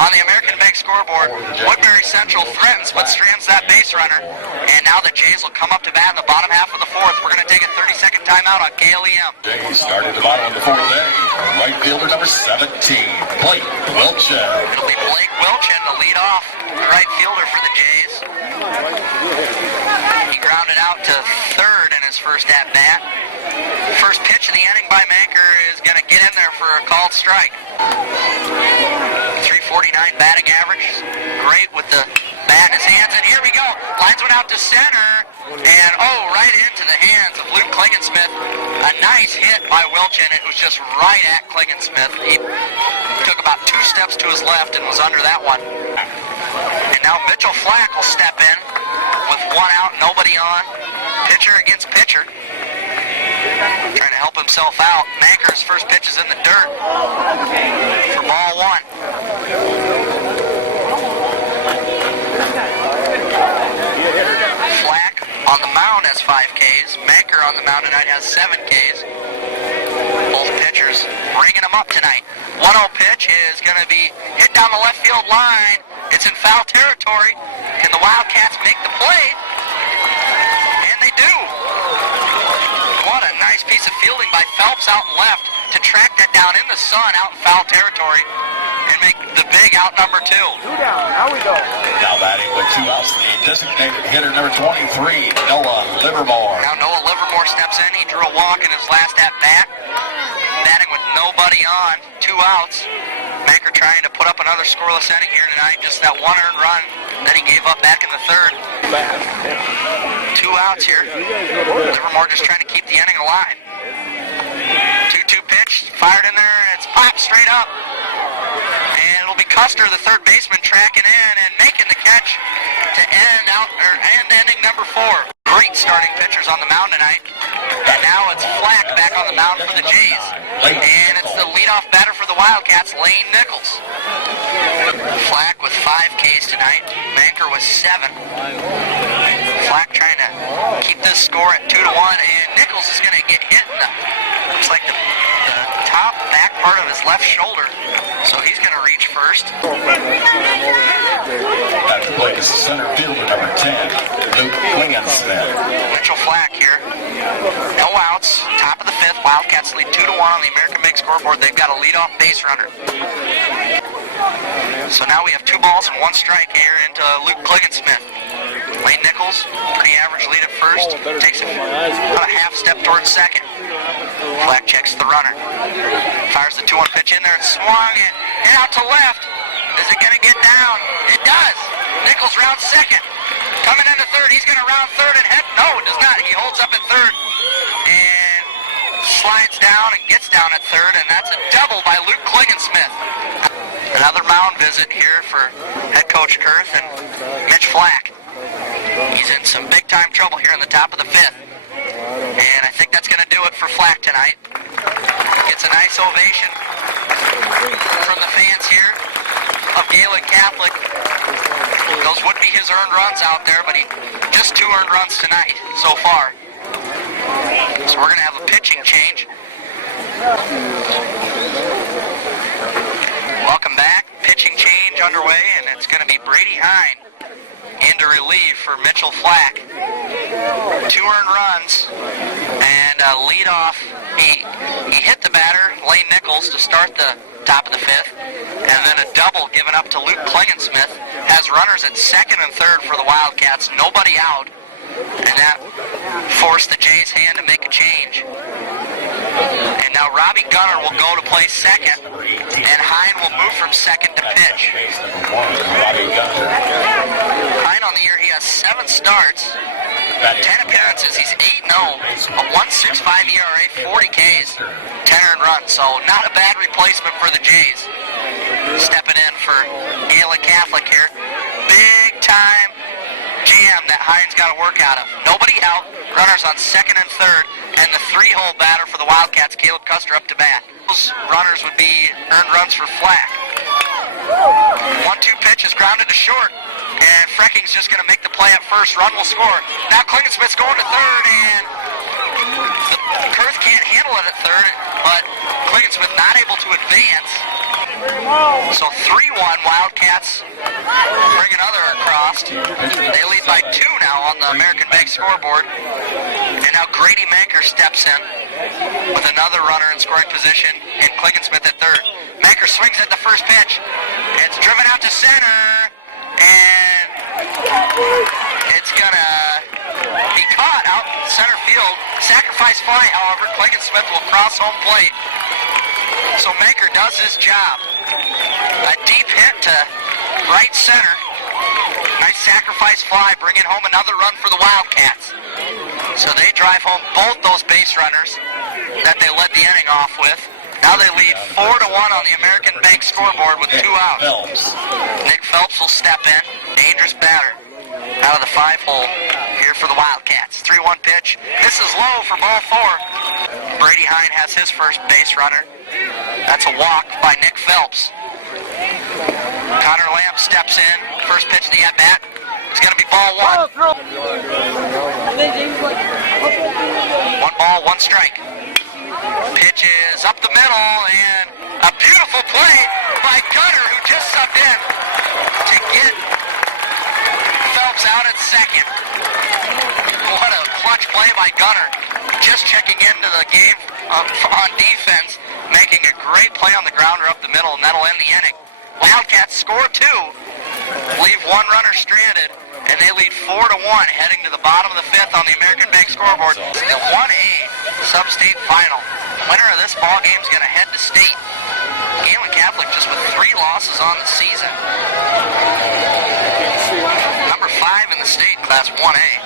on the American Bank scoreboard. Woodbury Central threatens but strands that base runner. And now the Jays will come up to bat in the bottom half of the 4th. We're going to take a 30-second timeout on KLEM. Jays started the bottom of the 4th inning. Right fielder, number 17, Blake Wilchin. It'll be Blake Wilchin, the lead off right fielder for the Jays. He grounded out to third in his first at-bat. First pitch of the inning by Manker is going to get in there for a called strike. 349 batting average. Great with the bat in his hands. And here we go. Lines one out to center. And right into the hands of Luke Klingensmith. A nice hit by Wilchin. It was just right at Klingensmith. He took about 2 steps to his left and was under that one. And now Mitchell Flack will step in with 1 out, nobody on. Pitcher against pitcher. Trying to help himself out. Manker's first pitch is in the dirt for ball 1. Flack on the mound has 5 Ks. Manker on the mound tonight has 7 Ks. Both pitchers bringing them up tonight. 1-0 pitch is going to be hit down the left field line. It's in foul territory. Can the Wildcats make the play? And they do. What a nice piece of fielding by Phelps out and left to track that down in the sun out in foul territory and make the big out number 2. 2 down. Now we go. Now batting with 2 outs, the designated hitter number 23, Noah Livermore. Now Noah Livermore steps in. He drew a walk in his last at-bat. Batting with nobody on, 2 outs. Manker trying to put up another scoreless inning here tonight. Just that 1 earned run that he gave up back in the 3rd. 2 outs here. Livermore just trying to keep the inning alive. 2-2 pitch, fired in there, and it's popped straight up. And it'll be Custer, the third baseman, tracking in and making the catch to end inning number 4. Great starting pitchers on the mound tonight. And now it's Flack back on the mound for the Jays. And it's the leadoff batter for the Wildcats, Lane Nichols. Flack with 5 Ks tonight. Manker with 7. Flack trying to keep this score at 2-1, and Nichols is going to get hit in looks like the top back part of his left shoulder. So he's going to reach first. At the plate is center fielder number 10, Luke Klingensmith. Mitchell Flack here. No outs. Top of the 5th. Wildcats lead 2-1 on the American Big Scoreboard. They've got a leadoff base runner. So now we have 2 balls and 1 strike here into Luke Klingensmith. Lane Nichols, pretty average lead at first. Takes about a half step towards second. Flack checks the runner. Fires the 2-1 pitch in there and swung it. And out to left. Is it going to get down? It does. Nichols rounds second. Coming into third. He's going to round third and head. No, it does not. He holds up at third. And slides down and gets down at third. And that's a double by Luke Klingensmith. Another mound visit here for head coach Kurth and Mitch Flack. He's in some big-time trouble here in the top of the 5th. And I think that's going to do it for Flack tonight. Gets a nice ovation from the fans here of Gehlen Catholic. Those would be his earned runs out there, but he just 2 earned runs tonight so far. So we're going to have a pitching change. Welcome back. Pitching change underway, and it's going to be Brady Hine into relief for Mitchell Flack. 2 earned runs and lead off. He hit the batter, Lane Nichols, to start the top of the 5th, and then a double given up to Luke Klingensmith. Has runners at 2nd and 3rd for the Wildcats, nobody out, and that forced the Jays' hand to make a change. And now Robbie Gunner will go to play 2nd, and Hine will move from 2nd to pitch. Hine on the year, he has 7 starts, 10 appearances. He's 8-0, a 1.65 ERA, 40 Ks, 10 earned runs. So not a bad replacement for the Jays. Stepping in for Gehlen Catholic here. Big time jam that Hine's got to work out of. Nobody out, runners on 2nd and 3rd, and the 3-hole batter for the Wildcats, Caleb Custer, up to bat. Those runners would be earned runs for Flack. 1-2 pitch is grounded to short, and Frecking's just going to make the play at first. Run will score. Now Klingensmith's going to third, and the Kurth can't handle it at third, but Klingensmith not able to advance. So 3-1 Wildcats bring another across. They lead by 2 now on the American Big Scoreboard. And now Grady Manker steps in with another runner in scoring position, and Klingensmith at third. Manker swings at the first pitch. It's driven out to center. and it's gonna be caught out center field. Sacrifice fly, however. Clayton Smith will cross home plate. So Maker does his job. A deep hit to right center. Nice sacrifice fly, bringing home another run for the Wildcats. So they drive home both those base runners that they led the inning off with. Now they lead 4-1 on the American Bank scoreboard with 2 outs. Nick Phelps will step in. Dangerous batter out of the 5-hole here for the Wildcats. 3-1 pitch. This is low for ball 4. Brady Hine has his first base runner. That's a walk by Nick Phelps. Connor Lamb steps in. First pitch of the at-bat. It's going to be ball 1. 1 ball, 1 strike. Pitch is up the middle, and a beautiful play by Gunner, who just subbed in to get Phelps out at second. What a clutch play by Gunner. Just checking into the game on defense, making a great play on the grounder up the middle, and that'll end the inning. Wildcats score 2, leave 1 runner stranded, and they lead 4-1, heading to the bottom of the 5th on the American Bank scoreboard. The 1A Substate final. Winner of this ball game is going to head to state. Gehlen Catholic just with 3 losses on the season. Number 5 in the state, Class 1A.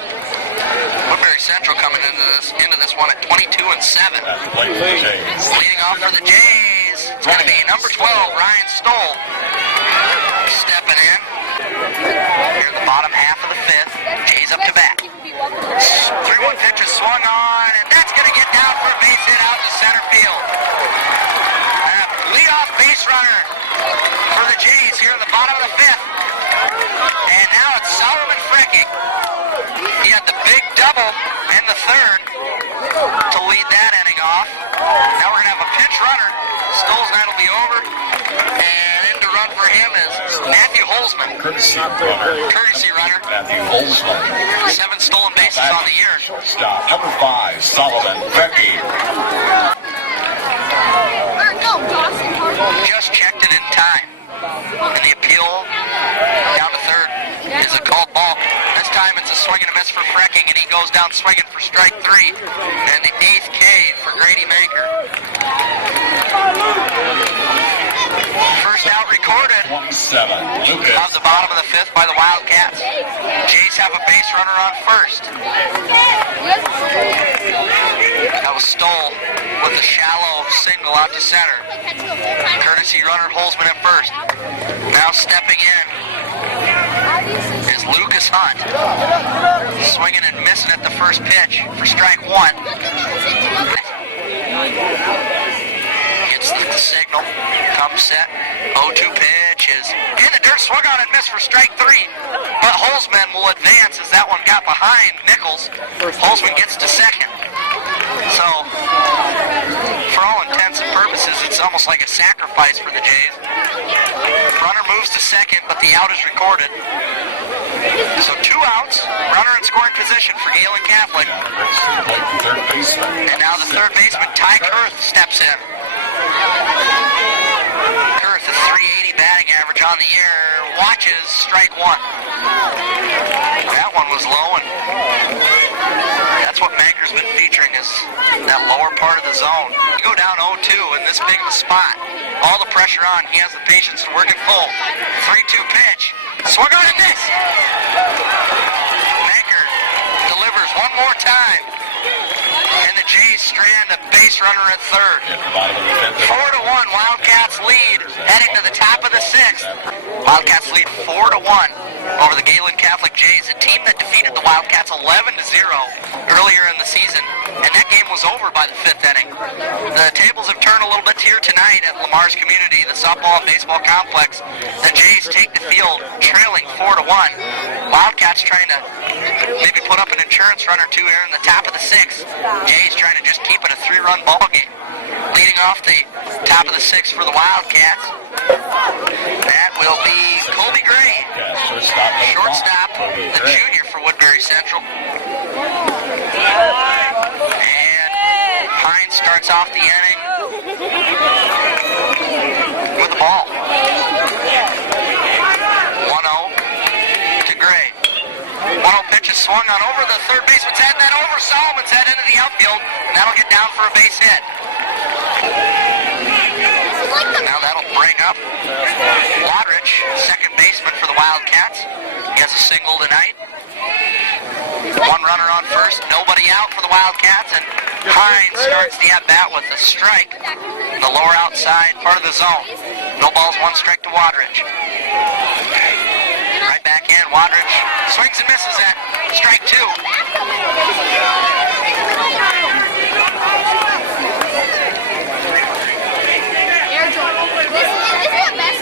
Woodbury Central coming into this one at 22-7. Leading off for the Jays, it's going to be number 12, Ryan Stoll, stepping in. Here in the bottom half of the 5th, Jays up to bat. 3-1 pitch is swung on, and that's going to get down for a base hit out to center field. Leadoff base runner for the Jays here in the bottom of the 5th. And now it's Solomon Fricking. He had the big double in the 3rd to lead that inning off. Now we're going to have a pinch runner. Stoll's night will be over. And in to run for him is Matthew Holzman. Courtesy runner. Matthew Holzman. 7 stolen bases on the year. Shortstop, number 5, Solomon Becky. Just checked it in time. And the appeal down to 3rd is a called ball. This time it's a swing and a miss for Frecking, and he goes down swinging for strike 3. And the 8th K for Grady Maker. First out recorded 27, Lucas. off the bottom of the 5th by the Wildcats. Jays have a base runner on first. That was Stoll with a shallow single out to center. Courtesy runner Holzman at first. Now stepping in is Lucas Hunt. Swinging and missing at the first pitch for strike 1. Gets the signal. Comes set. 0-2 pitch is in the dirt. Swung on and missed for strike 3. But Holzman will advance as that one got behind Nichols. Holzman gets to second. So, for all intents and purposes, it's almost like a sacrifice for the Jays. Runner moves to second, but the out is recorded. So 2 outs, runner in scoring position for Gehlen Catholic. And now the 3rd baseman, Ty Kurth, steps in. Kurth, a 380 batting average on the year, watches strike 1. That one was low, and that's what Maker's been featuring, is that lower part of the zone. You go down 0-2 in this big of a spot, all the pressure on, he has the patience to work it full. 3-2 pitch, swung on and missed. Maker delivers one more time, and the Jays strand a base runner at 3rd. 4-1, Wildcats lead, heading to the top of the 6th. Wildcats lead 4-1 over the Gehlen Catholic Jays, a team that defeated the Wildcats 11-0 earlier in the season, and that game was over by the 5th inning. The tables have turned a little bit here tonight at Lamar's Community, the softball and baseball complex. The Jays take the field trailing 4-1. Wildcats trying to maybe put up an insurance run or 2 here in the top of the 6th. Jays trying to just keep it a 3-run ball game. Leading off the top of the 6th for the Wildcats, that will be Colby Gray, shortstop, the junior for Woodbury Central. And Hines starts off the inning with the ball. 1-0. 1-0 pitch is swung on over the third baseman's head, then over Solomon's head into the outfield, and that'll get down for a base hit. Now that'll bring up Wadrich, second baseman for the Wildcats. He has a single tonight. One runner on first, nobody out for the Wildcats, and Hines starts the at-bat with a strike in the lower outside part of the zone. No balls, 1 strike to Wadrich. Right back in, Wadrich swings and misses at strike 2.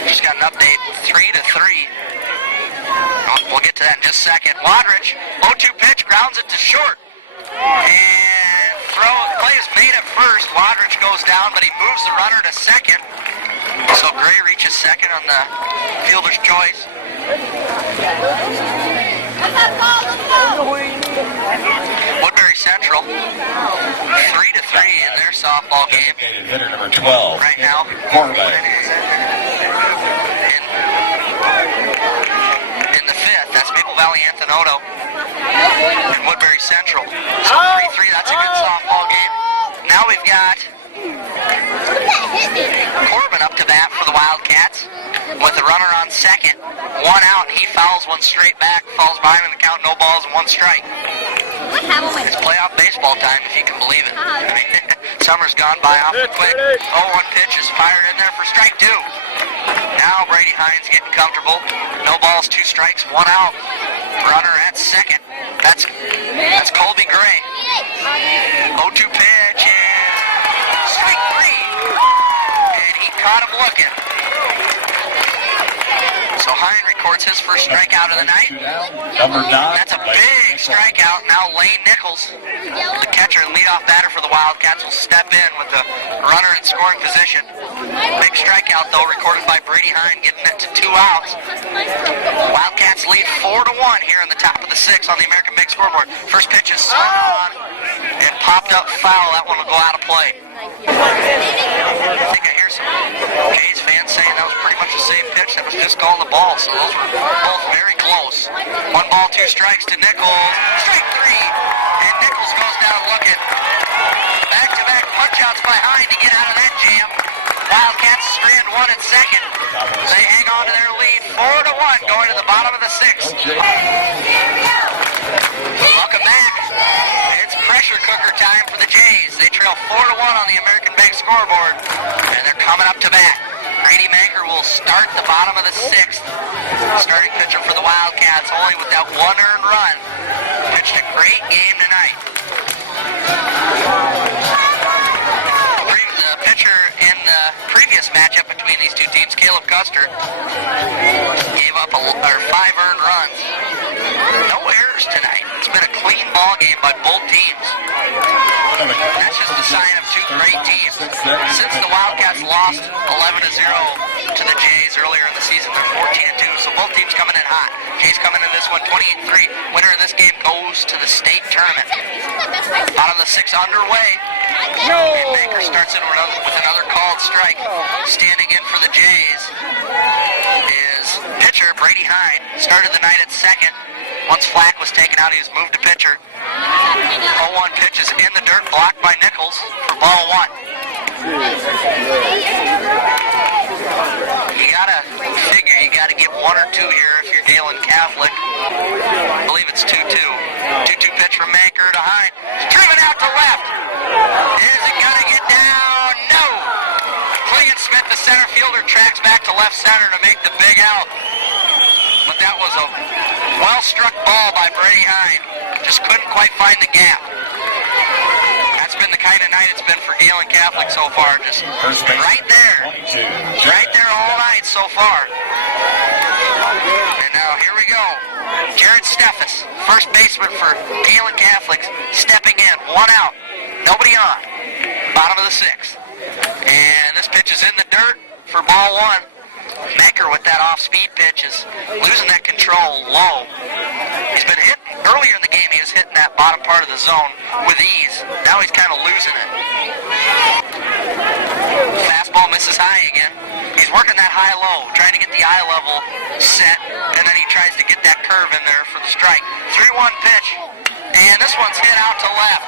Just got an update, 3-3. We'll get to that in just a second. Wadrich, 0-2 pitch, grounds it to short. And play is made at first. Wadrich goes down, but he moves the runner to second. So Gray reaches second on the fielder's choice. Woodbury Central, 3-3 in their softball game. Hitter number 12. Right now. Quarterback. In the fifth, that's Maple Valley Anthenoto and Woodbury Central. So 3-3, that's a good softball game. Now we've got Corbin up to bat for the Wildcats with a runner on second. 1 out, and he fouls one straight back, falls by him in the count, no balls and 1 strike. It's playoff baseball time, if you can believe it. I mean, summer's gone by awfully quick. 0-1 pitch is fired in there for strike 2. Now Brady Hines getting comfortable. No balls, 2 strikes, 1 out. Runner at second. That's Colby Gray. 0-2 pitch and strike 3. And he caught him looking. So Hine records his first strikeout of the night. Number 9. That's a big strikeout. Now Lane Nichols, the catcher and leadoff batter for the Wildcats, will step in with the runner in scoring position. Big strikeout, though, recorded by Brady Hine, getting it to 2 outs. Wildcats lead 4-1 here in the top of the 6th on the American Big Scoreboard. First pitch is swung on and popped up foul. That one will go out of play. I think I hear some Jays fans saying that was pretty much the same pitch that was just called the ball, so those were both very close. 1 ball, 2 strikes to Nichols. Strike 3, and Nichols goes down looking. Back-to-back punch-outs by Hine to get out of that jam. Wildcats strand 1 at second. They hang on to their lead, 4-1, going to the bottom of the 6th. Welcome back. It's pressure cooker time for the Jays. They trail 4-1 on the American Big Scoreboard, and they're coming up to bat. Brady Manker will start the bottom of the 6th. Starting pitcher for the Wildcats, only with that 1 earned run. Pitched a great game tonight. The pitcher in the previous matchup between these two teams, Caleb Custer, gave up 5 earned runs. No errors tonight. It's been a clean ball game by both teams. That's just a sign of 2 great teams. Since the Wildcats lost 11-0 to the Jays earlier in the season, they're 14-2, so both teams coming in hot. Jays coming in this one 28-3. Winner of this game goes to the state tournament. Bottom of the 6th underway. And Baker starts in with another called strike. Standing in for the Jays is pitcher Brady Hine. Started the night at second. Once Flack was taken out, he was moved to pitcher. 0-1 pitch is in the dirt, blocked by Nichols for ball 1. You gotta figure you gotta get 1 or 2 here if you're Gehlen Catholic. I believe it's 2-2. 2-2 pitch from Manker to Hine. Driven out to left. Is it gonna get down? No! Clingan Smith, the center fielder, tracks back to left center to make the big out. But that was a well-struck ball by Brady Hine. Just couldn't quite find the gap. That's been the kind of night it's been for Gehlen Catholic so far. Just right there. Right there all night so far. And now here we go. Jared Steffes, first baseman for Gehlen Catholic, stepping in. 1 out. Nobody on. Bottom of the 6th. And this pitch is in the dirt for ball 1. Manker with that off-speed pitch is losing that control low. He's been hit earlier in the game. He was hitting that bottom part of the zone with ease. Now he's kind of losing it. Fastball misses high again. He's working that high-low, trying to get the eye level set, and then he tries to get that curve in there for the strike. 3-1 pitch, and this one's hit out to left.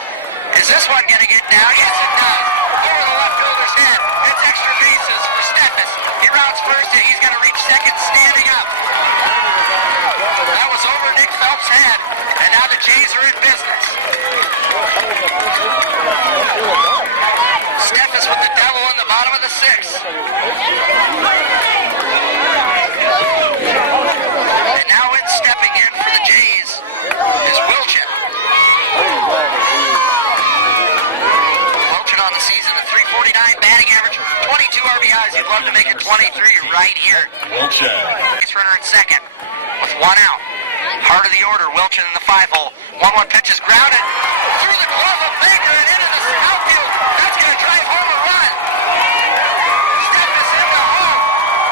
Is this one going to get down? Yes, it does. Over the left fielder's head. It's extra bases for Steffes. He rounds first, and he's going to reach second standing up. That was over Nick Phelps' head, and now the Jays are in business. Steffes with the devil in the bottom of the sixth. And now in stepping in for the Jays is Wilchin. Wilchin on the season, a .349 batting average, 22 RBIs. He'd love to make it 23 right here. Wilchin. Base runner at second with one out. Heart of the order, Wilchin in the 5-hole. 1-1 pitch is grounded through the glove of Baker and into the outfield. That's going to drive home a run. Steffes into home.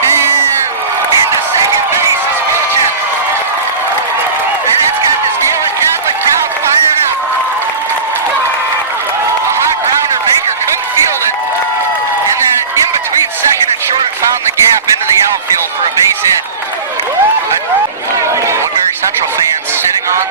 And into second base is Wilchin. And that's got this Gehlen Catholic crowd fired up. A hot grounder, Baker couldn't field it. And then in between second and short, it found the gap into the outfield for a base hit. Woodbury Central fans sitting on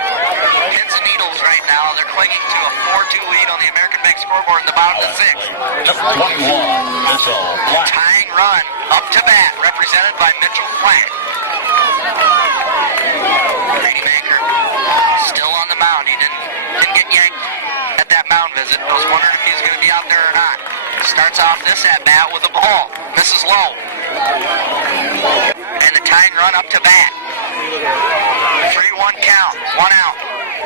pins and needles right now. They're clinging to a 4-2 lead on the American Bank scoreboard in the bottom of the sixth. Number 21, Mitchell Flack. Tying run up to bat, represented by Mitchell Flack. Brady Maker still on the mound. He didn't get yanked at that mound visit. I was wondering if he was going to be out there or not. Starts off this at bat with a ball. Misses low. And the tying run up to bat. 3-1 count, one out.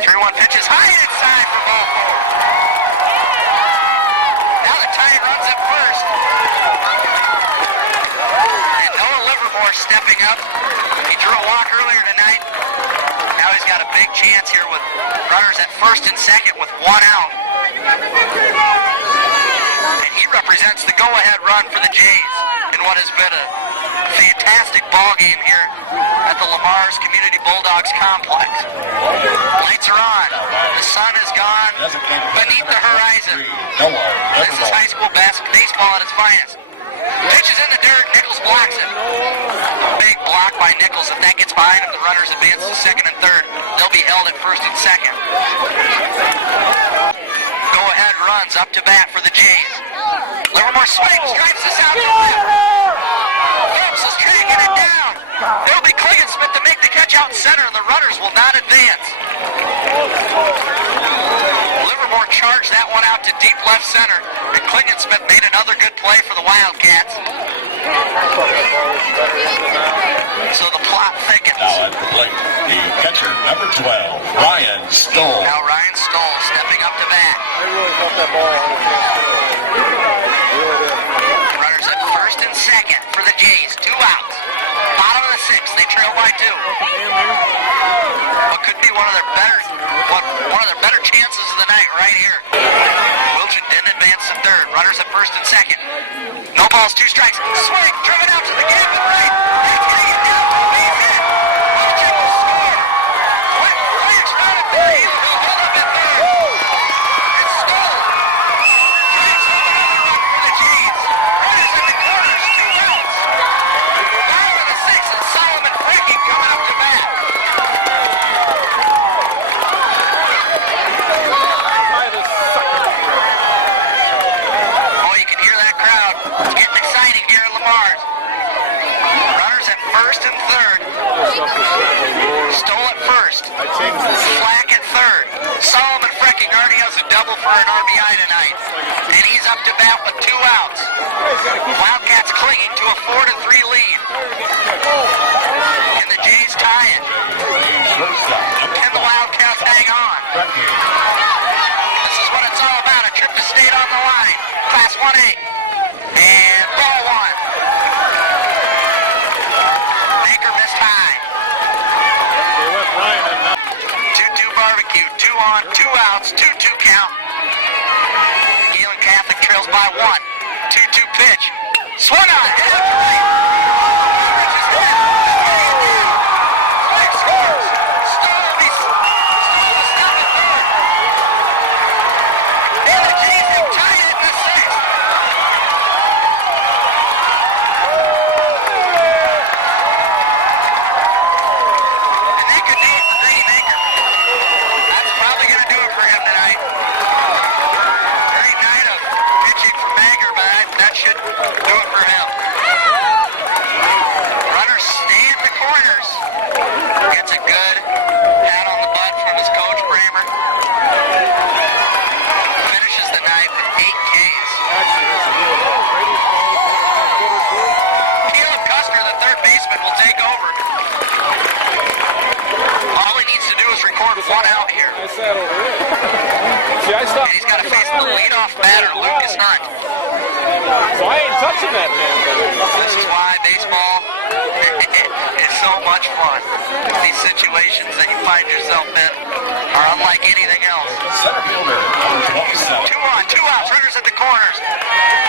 3-1 pitches high and inside for ball four. Now the tying run's at first. And Noah Livermore stepping up. He drew a walk earlier tonight. Now he's got a big chance here with runners at first and second with one out. And he represents the go-ahead run for the Jays in what has been a fantastic ball game here at the Lamar's Community Bulldogs Complex. Lights are on. The sun is gone beneath the horizon. This is high school baseball at its finest. Pitch is in the dirt. Nichols blocks it. Big block by Nichols. If that gets behind him, the runners advance to second and third. They'll be held at first and second. Go-ahead runs up to bat for the Jays. Livermore swings, drives this out to left. Phelps is tracking it down. It'll be Klingensmith to make the catch out center, and the runners will not advance. Livermore charged that one out to deep left center, and Klingensmith made another good play for the Wildcats. So the plot thickens. Now at the plate, the catcher, number 12, Ryan Stoll. Now Ryan Stoll stepping up to bat. I really thought that ball. Runners at first and second for the Jays. 2 outs. Bottom of the sixth. They trail by 2. What could be one of their better chances of the night right here. Wilchin didn't advance to third. Runners at first and second. No balls, 2 strikes. Swing, driven out to the gap and right. That's going to get down to a base hit. Wilchin will score. Flank's round at third. He'll hold up at third. It's Stoll. Drives home another run for the Jays. Runners in the corners, 2 outs. Bottom of the sixth, and Solomon Frankie coming up to bat. Oh, you can hear that crowd. It's getting exciting here in Lamar's. Runners at first and third. Stoll at first. Flack at third. Solomon Frecking already has a double for an RBI tonight. And he's up to bat with 2 outs. Wildcats clinging to a 4-3 lead. And the Jays tie it. Can the Wildcats hang on? This is what it's all about. A trip to state on the line. Class 1A. And ball 1. Anchor missed high. 2-2 barbecue. 2 on, 2 outs. 2-2 count. Gehlen Catholic trails by 1. 2-2 pitch. Swung on. Hit out to right. Reaches hit. Flag scores. Stoll will stop at third. And the Jays have tied it in the sixth. got to face the leadoff batter, Lucas Hunt. So I ain't touching that damn thing. This is why baseball is so much fun. These situations that you find yourself in are unlike anything else. Center fielder, number 27. 2 on, 2 outs, runners at the corners.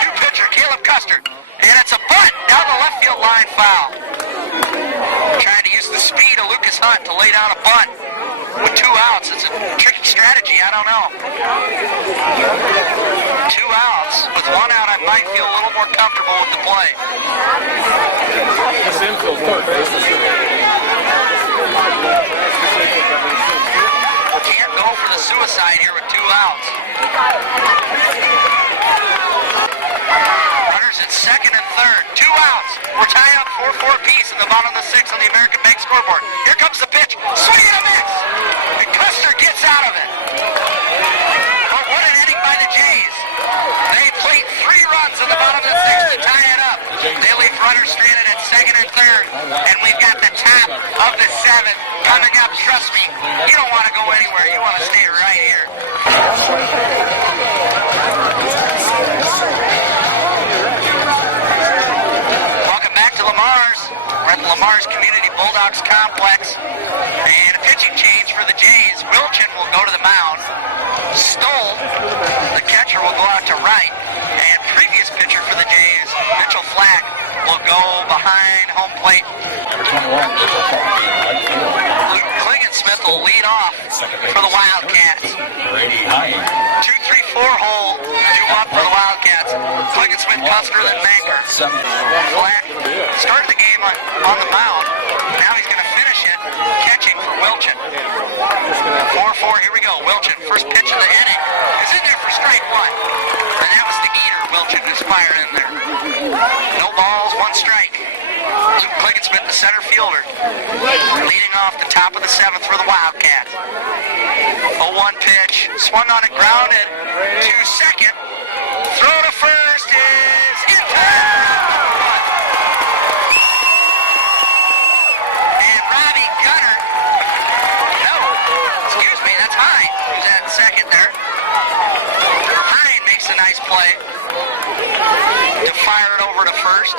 New pitcher, Caleb Custer. And it's a bunt down the left field line, foul. Trying to use the speed of Lucas Hunt to lay down a bunt with 2 outs. It's a tricky strategy, I don't know. 2 outs. With 1 out, I might feel a little more comfortable with the play. This infield third base is Can't go for the suicide here with 2 outs. Runners at second and third. 2 outs. We're tied up 4-4 apiece in the bottom of the 6th on the American Bank scoreboard. Here comes the pitch. Swing and a miss. And Custer gets out of it. But what an inning by the Jays. They played 3 runs in the bottom of the 6th to tie it up. They leave runners stranded at second and third. And we've got the top of the 7th coming up. Trust me, you don't want to go anywhere. You want to stay right here. Welcome back to Lamar's. We're at the Lamar's Community Bulldogs Complex. And a pitching change for the Jays. Wilchin will go to the mound. Stoll, the catcher, will go out to right. And previous pitcher for the Jays, Mitchell Flack, will go behind home plate. Number 21, Mitchell Flack, right field. Luke Klingensmith will lead off for the Wildcats. Brady Hine. 2-3-4 hole, due up for the Wildcats. Klingensmith, Custer, then Manker. Flack started the game on the mound. Now he's going to finish it catching for Wilchin. 4-4, here we go. Wilchin, first pitch of the inning, is in there for strike 1. And that was the eater, Wilchin, who's fired in there. No balls, 1 strike. Luke Klingensmith, the center fielder, leading off the top of the 7th for the Wildcats. 0-1 pitch, swung on it, grounded to second. Throw to first is in time. And Robbie Gunner, no, excuse me, that's Hine, who's at second there. Hine makes a nice play to fire it over to first.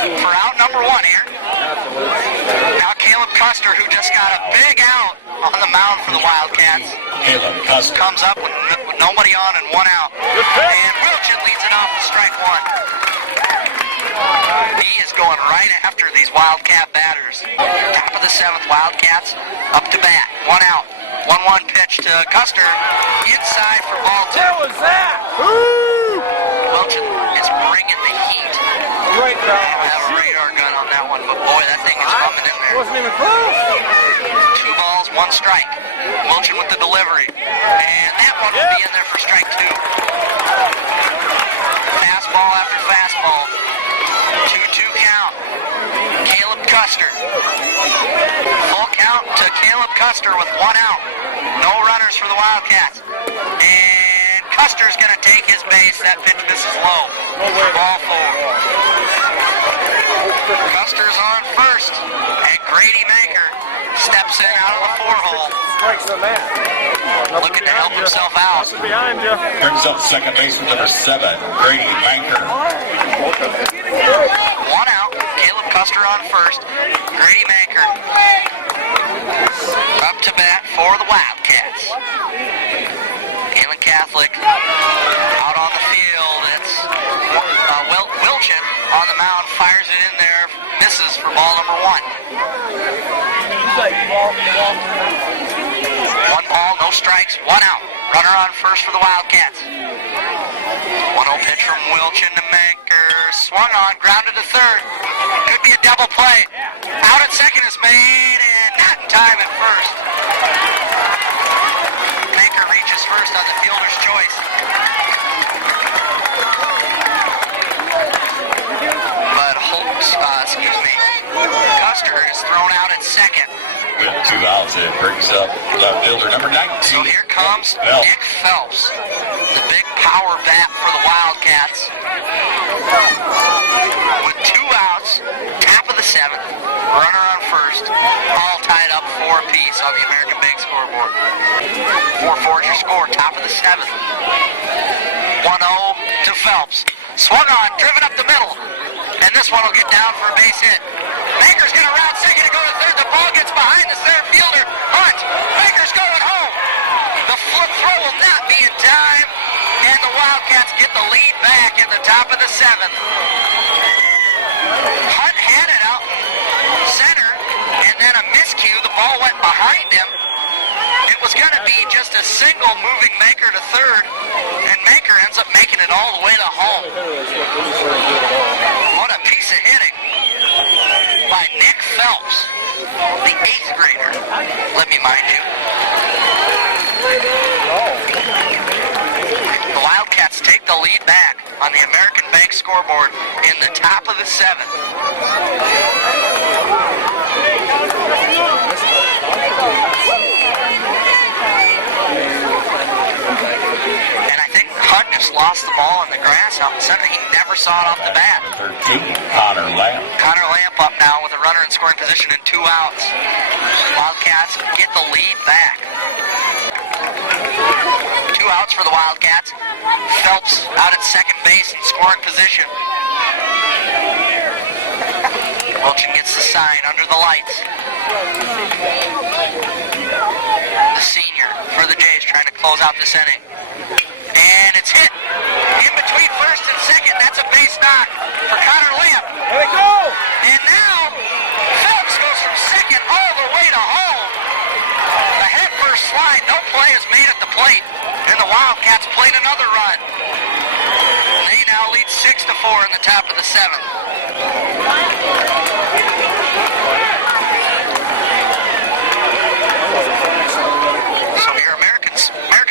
For out number 1 here. Now Caleb Custer, who just got a big out on the mound for the Wildcats. Caleb Custer. Comes up with nobody on and 1 out. And Wilchin leads it off to strike 1. He is going right after these Wildcat batters. Top of the 7th, Wildcats up to bat. 1 out. 1-1 pitch to Custer. Inside for ball 2. What was that? Wilchin is bringing the heat. Right I have a radar gun on that one, but boy, that thing is coming in there. Wasn't even close. 2 balls, 1 strike. Wilchin with the delivery. And that one will be in there for strike 2. Fastball after fastball. 2-2 count. Caleb Custer. Full count to Caleb Custer with 1 out. No runners for the Wildcats. And Custer's going to take his base. That pitch misses low for ball 4. Custer's on first. And Grady Manker steps in out of the 4-hole. Strikes on that. Looking to help himself out. Nothing behind you. Brings up second baseman number 7, Brady Manker. 1 out. Caleb Custer on first. Grady Manker up to bat for the Wildcats. Gehlen Catholic out on the field. It's Wilchin on the mound. Fires it in there. Misses for ball number 1. 1 ball, no strikes, 1 out. Runner on first for the Wildcats. 1-0 pitch from Wilchin to Manker. Swung on, grounded to third. Could be a double play. Out at second is made, and not in time at first. Manker reaches first on the fielder's choice. But Custer is thrown out at second. With 2 outs, it brings up left fielder number 19. So here comes Nick Phelps, the big power bat for the Wildcats. With 2 outs, top of the the 7th, runner on first, all tied up 4 apiece on the American Bank scoreboard. 4-4 is your score, top of the 7th. 1-0 to Phelps. Swung on, driven up the middle, and this one will get down for a base hit. Baker's going to round second and go to third. The ball gets behind the center fielder. Hunt. Baker's going home. The flip throw will not be in time, and the Wildcats get the lead back in the top of the 7th. Hunt had it out center, and then a miscue. The ball went behind him. It was going to be just a single moving Maker to third, and Maker ends up making it all the way to home. What a piece of hitting by Nick Phelps, the 8th grader, let me mind you. The Wildcats take the lead back on the American Bank scoreboard in the top of the 7th. And I think Hunt just lost the ball in the grass out in center. He never saw it off the bat. 13, Connor Lamp. Connor Lamp up now with a runner in scoring position and 2 outs. Wildcats get the lead back. 2 outs for the Wildcats. Phelps out at second base in scoring position. Wilchin gets the sign under the lights. The senior for the Jays trying to close out this inning. And it's hit in between first and second. That's a base knock for Connor Lamp. There we go! And now Phelps goes from second all the way to home. The head first slide, no play is made at the plate, and the Wildcats played another run. They now lead 6-4 in the top of the 7th. So your American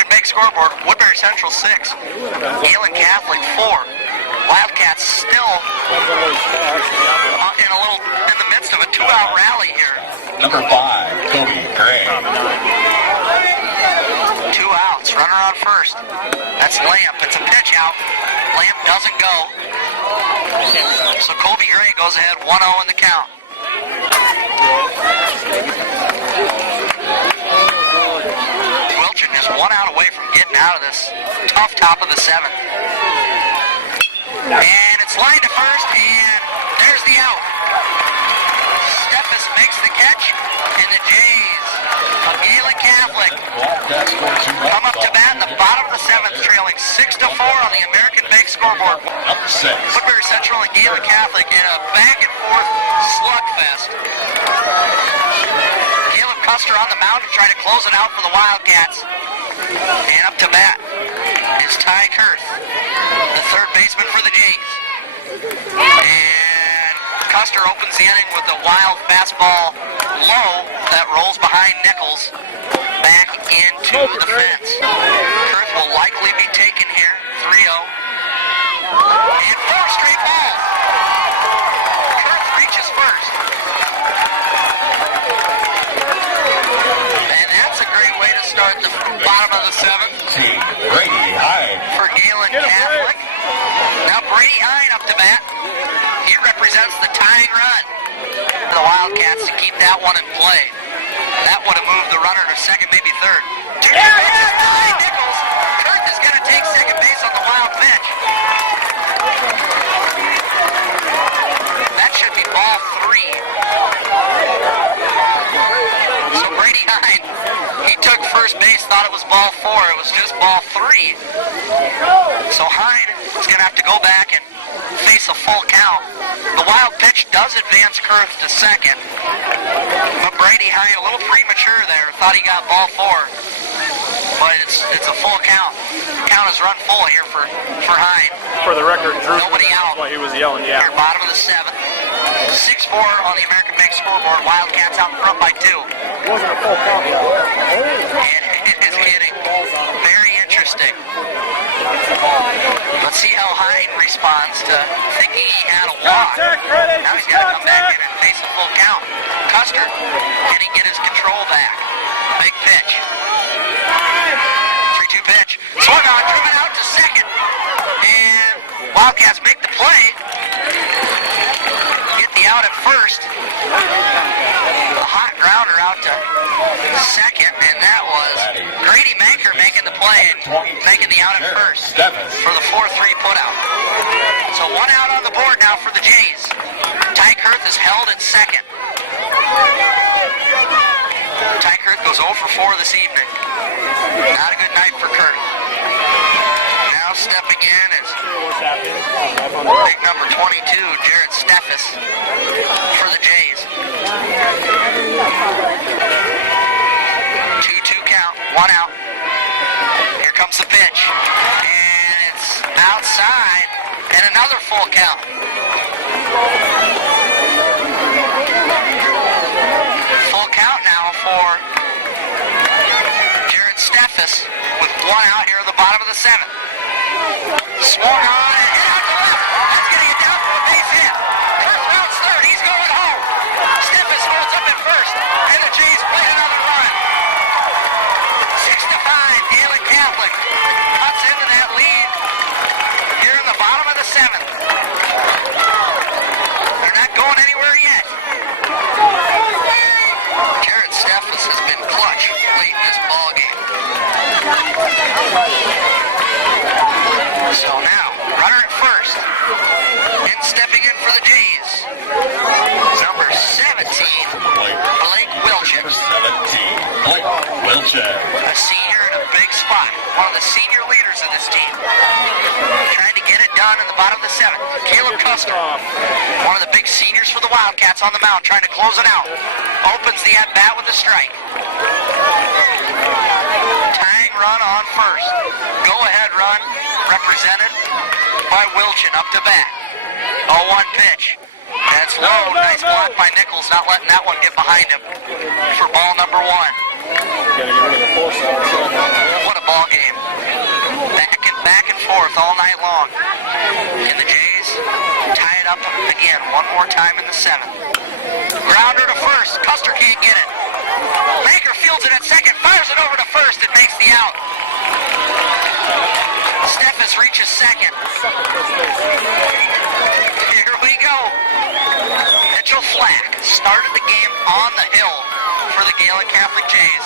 Bank scoreboard, Woodbury Central 6, Gehlen Catholic 4. Wildcats still in the midst of a 2-out rally here. Number 5, Kobe Gray. 2 outs, runner on first. That's Lamp. It's a pitch out. Lamp doesn't go. So Kobe Gray goes ahead 1-0 in the count. Wilchin just 1 out away from getting out of this tough top of the 7th. And it's lined to first, and there's the out. Steffes makes the catch, and the Jays of Gehlen Catholic come up to bat in the bottom of the 7th, trailing 6-4 on the American Bank scoreboard. Number 6. Woodbury Central and Gehlen Catholic in a back-and-forth slugfest. Caleb Custer on the mound to try to close it out for the Wildcats. And up to bat is Ty Kurth, the third baseman for the Jays. And Custer opens the inning with a wild fastball low that rolls behind Nichols back into the fence. Kurth will likely be taken here, 3-0. And 4 straight balls. Kurth reaches first. And that's a great way to start the bottom of the 7th. Brady Hyde. For Gehlen Catholic. Now Brady Hyde up to bat. He represents the tying run for the Wildcats to keep that one in play. That would have moved the runner to second, maybe third. 2 pitches behind Nichols. Kurth is going to take second base on the wild pitch. That should be ball 3. So Brady Hyde, he took first base, thought it was ball 4. It was just ball 3. So Hyde is going to have to go back and face a full count. The wild pitch does advance Kurth to second, but Brady Hyde a little premature there. Thought he got ball 4, but it's a full count. The count is run full here for Hyde. For the record, Drew, Nobody out. that's why he was yelling, yeah. Here, bottom of the 7th. 6-4 on the American Bank scoreboard. Wildcats out in front by 2. Wasn't a full count. And it is getting very interesting. Let's see how Hyde responds to thinking he had a walk. Now he's got to come back in and face a full count. Custer, can he get his control back? Big pitch. 3-2 pitch. Swung on, driven out to second. And Wildcats make the play. Get the out out at first. A hot grounder out to second, and that was Grady Manker making the play and making the out at first for the 4-3 putout. So one out on the board now for the Jays. Ty Kurth is held at second. Ty Kurth goes 0 for 4 this evening. Not a good night for Kurth. Now stepping in is big number 22, Jared Steffes, for the Jays. 2-2 count, one out. Here comes the pitch. And it's outside, and another full count. Full count now for Jared Steffes with one out here in the bottom of the seventh. Swung on and hit out to left. That's going to get down for a base hit. Kurth rounds third. He's going home. Steffes holds up at first, and the Jays play another run. 6-5, Gehlen Catholic cuts into that lead here in the bottom of the seventh. They're not going anywhere yet. Jared Steffes has been clutch late in this ball game. So now, runner at first. And stepping in for the Jays, number 17, Blake Wilchin. A senior in a big spot. One of the senior leaders of this team. Trying to get it done in the bottom of the seventh. Caleb Custer, one of the big seniors for the Wildcats on the mound, trying to close it out. Opens the at-bat with a strike. Tying run on first. Go-ahead run represented by Wilchin up to bat. 0-1 pitch. That's low. Nice block by Nichols, not letting that one get behind him for ball number one. What a ball game. Back and forth all night long. And the Jays tie it up again one more time in the seventh. Grounder to first. Custer can't get it. Manker fields it at second, fires it over to first, and makes the out. Steffes reaches second. Here we go. Mitchell Flack started the game on the hill for the Gehlen Catholic Jays.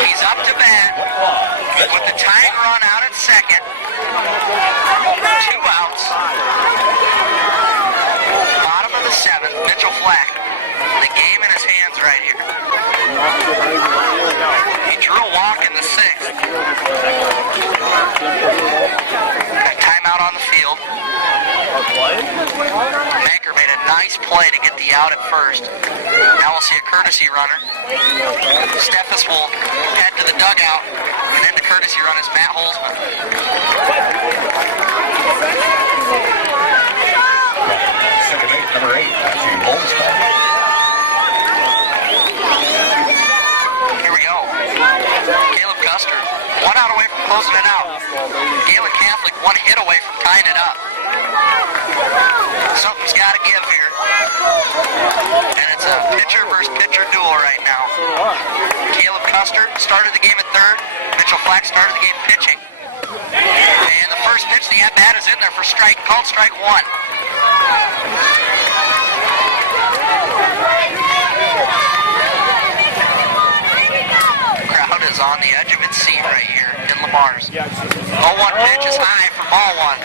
He's up to bat with the tying run out at second. 2 outs. Bottom of the seventh, Mitchell Flack. The game in his hands right here. He drew a walk in the sixth. A timeout on the field. Manker made a nice play to get the out at first. Now we'll see a courtesy runner. Steffes will head to the dugout, and then the courtesy run is Matt Holzman. Second base, number 8, Matthew Holzman. Here we go. Caleb Custer, 1 out away from closing it out. Gehlen Catholic 1 hit away from tying it up. Something's got to give here. And it's a pitcher versus pitcher duel right now. Caleb Custer started the game at third. Mitchell Flack started the game pitching. And the first pitch, the at-bat is in there for strike, called strike 1. Crowd is on the edge of its seat right here in Lamar's. 0-1 pitch is high for ball 1.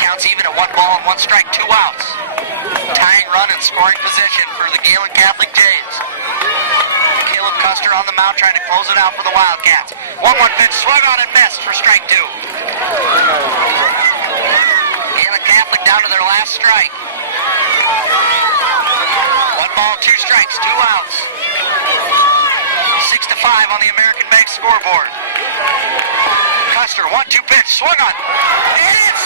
Counts even at 1 ball and 1 strike, 2 outs. Tying run in scoring position for the Gehlen Catholic Jays. Caleb Custer on the mound trying to close it out for the Wildcats. 1-1 pitch, swung on and missed for strike 2. Gehlen Catholic down to their last strike. 1 ball, 2 strikes, 2 outs. 6-5 on the American Bank scoreboard. Custer, 1-2 pitch, swung on. And it's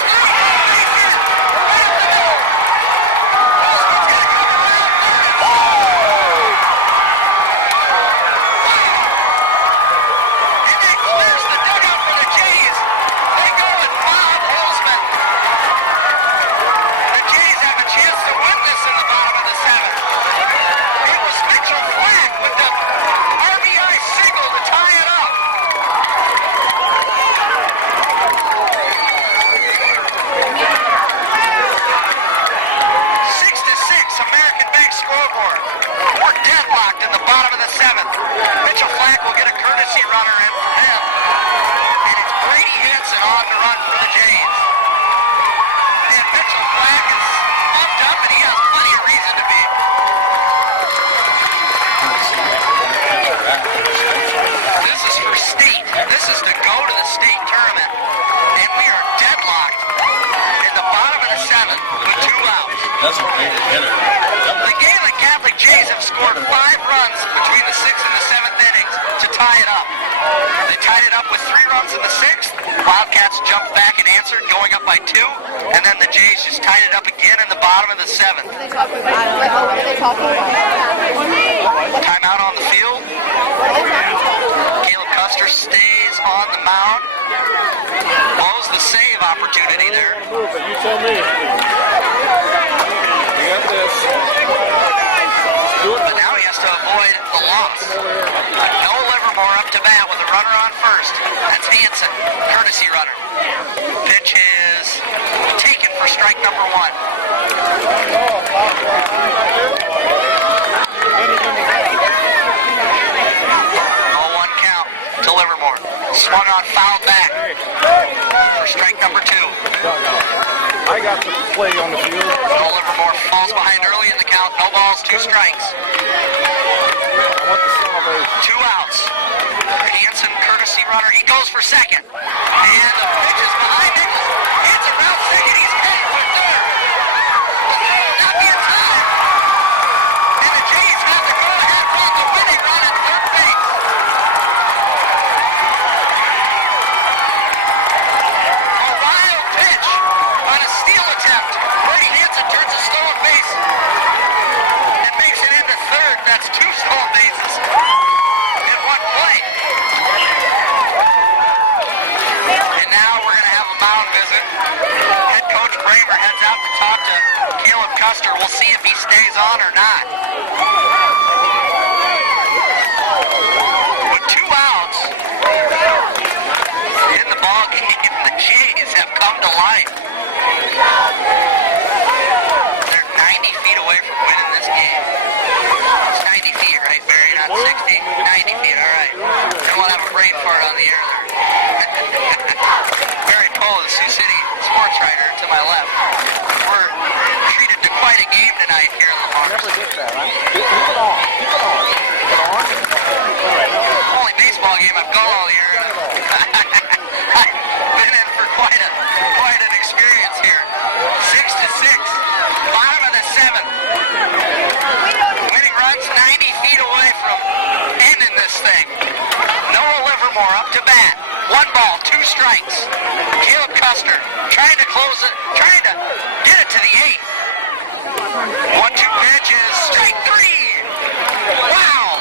go to the state tournament, and we are deadlocked in the bottom of the seventh with 2 outs. Designated hitter. The Gehlen Catholic Jays have scored 5 runs between the 6th and the 7th innings to tie it up. They tied it up with 3 runs in the 6th. Wildcats jumped back and answered, going up by 2, and then the Jays just tied it up again in the bottom of the 7th. Timeout on the field. Caleb Custer stays on the mound. Blows the save opportunity there. You tell me. You got this. But now he has to avoid the loss. No Livermore up to bat with a runner on first. That's Hansen, courtesy runner. Pitch is taken for strike number 1. 0-1 count to Livermore. Swung on, foul back for strike number 2. I got the play on the field. No Livermore falls behind early in the count. No balls, 2 strikes. I want the celebration. 2 outs. Hansen, courtesy runner. He goes for second. And the pitch is behind Nichols. It's around second. He's heading for third. Not be in time. And the Jays have the go-ahead run, the winning run at third base. A wild pitch on a steal attempt. Brady Hansen turns a stolen base and makes it into third. That's 2 stolen bases in 1 play. And now we're going to have a mound visit. Head coach Bramer heads out to talk to Caleb Custer. We'll see if he stays on or not. With 2 outs in the ball game, the Jays have come to life. They're 90 feet away from winning this game. It's 90 feet, right, Barry? Not 60? 90 feet, all right. Then we'll have a brain fart on the air there. Barry Poe, the Sioux City sports writer, to my left. We're treated to quite a game tonight here in Lamar. Never get that. Keep it on. Keep it on. Keep it on. Only baseball game I've gone all year. I've been in for quite an experience here. 6-6, bottom of the 7th. Winning runs 90 feet away from ending this thing. Noah Livermore up to bat. 1 ball, 2 strikes. Caleb Custer trying to close it, trying to get it to the 8th. 1-2 pitch is strike 3. Wow.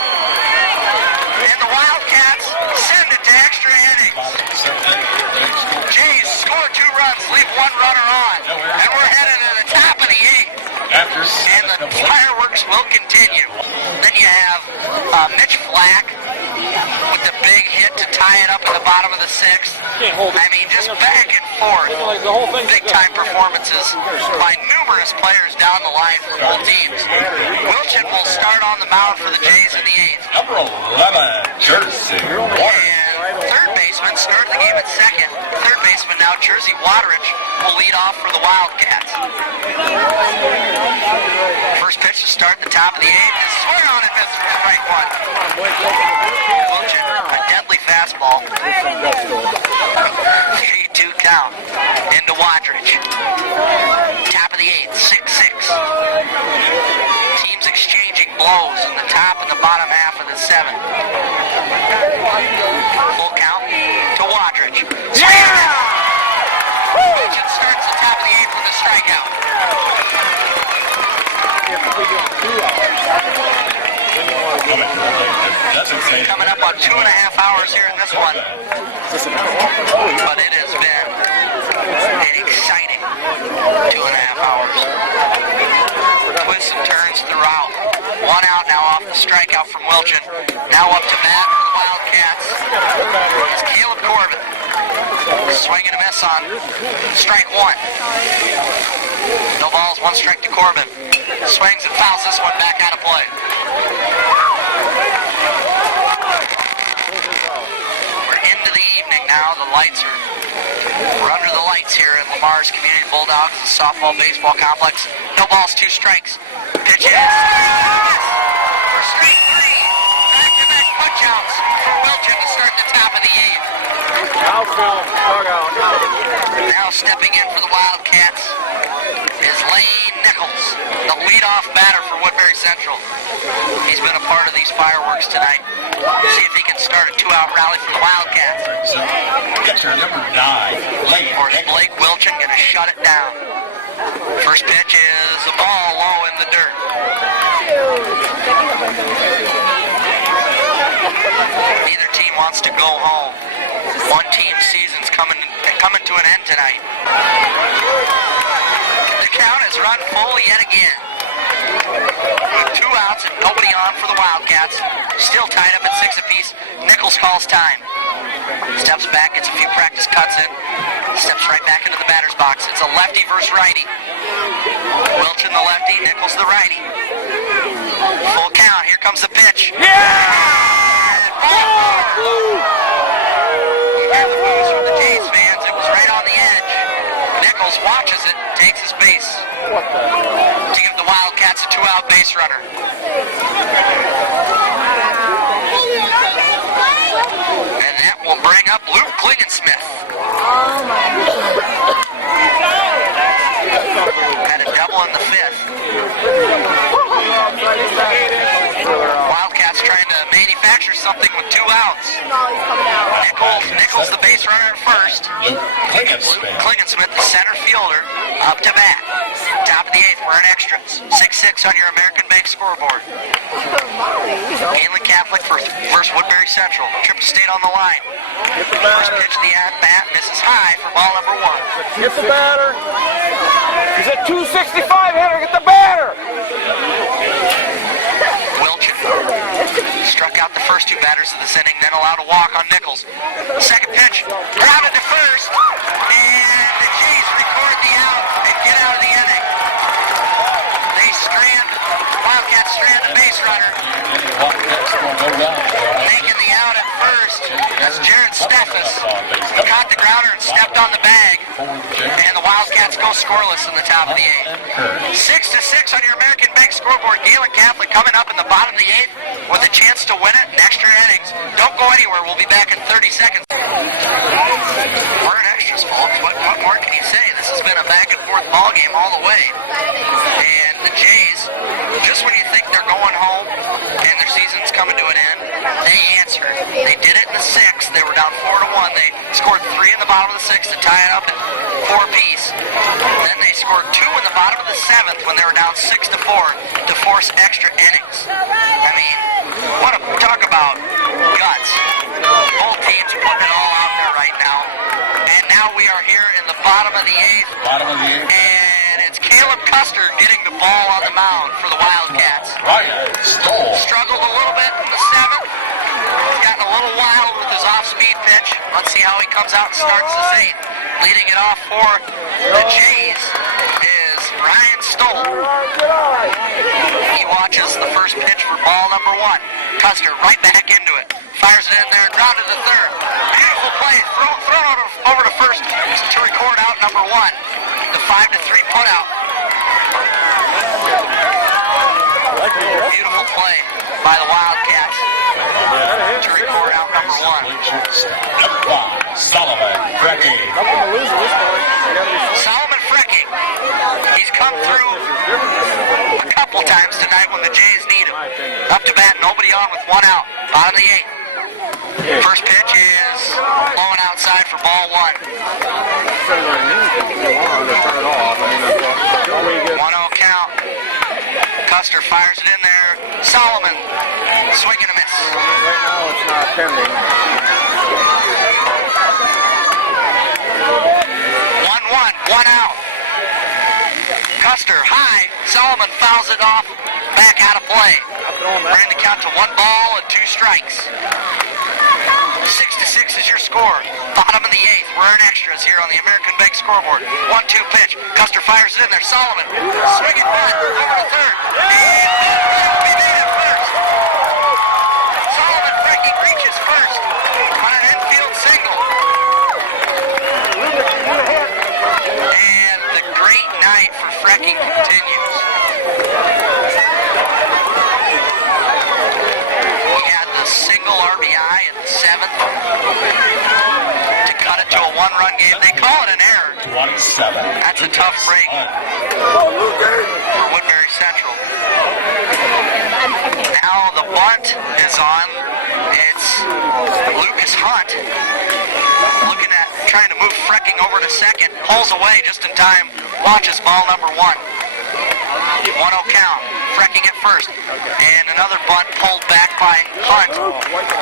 And the Wildcats send it to extra innings. Jays score 2 runs, leave 1 runner on. And we're headed to the top of the 8th. And the fireworks will continue. Then you have Mitch Flack with the big hit to tie it up in the bottom of the 6th. I mean, just back and forth. Big-time performances by numerous players down the line for both teams. Wilchin will start on the mound for the Jays in the 8th. Number 11, Jersey Water. And third baseman started the game at second. Third baseman now, Jersey Waterich, will lead off for the Wildcats. First pitch to start the top of the 8th is swung on and missed for strike 1. Wilchin, a deadly fastball. 3-2 count into Waterich. Top of the 8th, 6-6. Teams exchanging blows in the top and the bottom half of the 7th. Full count to Waterich. Wilchin starts the top of the 8th with a strikeout. Coming up on 2.5 hours here in this one. But it has been an exciting 2.5 hours. Twists and turns throughout. 1 out now off the strikeout from Wilchin. Now up to bat for the Wildcats is Caleb Corbin. Swing and a miss on strike 1. No balls, 1 strike to Corbin. Swings and fouls this one back out of play. We're into the evening now. We're under the lights here at Lamar's Community Bulldogs, the softball baseball complex. No balls, 2 strikes. Pitch is for strike 3. Back-to-back punch-outs for Wilchin to start the top of the 8th. Outfield, dugout. Now stepping in for the Wildcats is Lane Nichols, the leadoff batter for Woodbury Central. He's been a part of these fireworks tonight. See if he can start a two-out rally for the Wildcats. Catcher number 9, Lane. Or is Blake Wilchin going to shut it down? First pitch is a ball low in the dirt. Neither team wants to go home. One team's season's coming to an end tonight. The count is run full yet again. With 2 outs and nobody on for the Wildcats. Still tied up at 6 apiece. Nichols calls time. Steps back, gets a few practice cuts in. Steps right back into the batter's box. It's a lefty versus righty. Wilchin the lefty, Nichols the righty. Full count, here comes the pitch. From the Jays fans, it was right on the edge. Nichols watches it, takes his base to give the Wildcats a 2-out base runner. And that will bring up Luke Klingensmith. Had a double in the 5th. Wildcats trying to manufacture something with 2 outs. Nichols the base runner at first. Klingensmith, the center fielder, up to bat. Top of the 8th, we're in extras. 6-6 on your American Bank scoreboard. Denny Catholic versus Woodbury Central. Substate on the line. First pitch, the at-bat misses high for ball number 1. Get the batter. He's a 265 hitter. Get the batter. Wilchin struck out the first 2 batters of this inning, then allowed a walk on Nichols. Second pitch, grounded to first, and the Jays record the out and get out of the inning. Wildcats strand the base runner. Making the out at first. That's Jared Steffes. He caught the grounder and stepped on the bag. And the Wildcats go scoreless in the top of the 8th. 6-6 on your American Bank scoreboard. Gehlen Catholic coming up in the bottom of the 8th with a chance to win it in extra innings. Don't go anywhere. We'll be back in 30 seconds. We're in extras, folks. What more can you say? This has been a back and forth ball game all the way. And the Jays, just when you think they're going home and their season's coming to an end, they answered. They did it in the 6th. They were down 4-1. They scored 3 in the bottom of the 6th to tie it up at 4 apiece. Then they scored 2 in the bottom of the 7th when they were down 6-4 to force extra innings. I mean, talk about guts. Both teams putting it all out there right now. And now we are here in the bottom of the 8th. And it's Caleb Custer getting the ball on the mound for the Wildcats. Struggled a little bit in the 7th. He's gotten a little wild with his off-speed pitch. Let's see how he comes out and starts this 8th. Leading it off for the Jays is Ryan Stoll. He watches the first pitch for ball number 1. Custer right back into it. Fires it in there and grounded to third. Beautiful play. Thrown over to first to record out number 1. The 5-3 put out. Beautiful play by the Wildcats to record out number 1. Solomon Frecky. Solomon Frecky. He's come through a couple times tonight when the Jays need him. Up to bat, nobody on with 1 out. Bottom of the 8th. First pitch is blowing outside for ball 1. 1-0 count. Custer fires it in there. Solomon, swing and a miss. Right now it's not pending. 1-1, 1 out. Custer high. Solomon fouls it off. Back out of play. Bring the count to 1 ball and 2 strikes. 6-6 is your score. Bottom of the 8th. We're in extras here on the American Bank scoreboard. 1-2 pitch. Custer fires it in there. Solomon swinging bunt over to third. And we made it first. Solomon Frecky reaches first on an infield single. And the great night for Frecky continues. He had the single RBI in the 7th to one-run game. They call it an error. 27. That's a tough break for Woodbury Central. Now the bunt is on. It's Lucas Hunt looking at trying to move Frecking over to second. Pulls away just in time. Watches ball number 1. 1-0 count. Frecking at first. And another bunt pulled back by Hunt.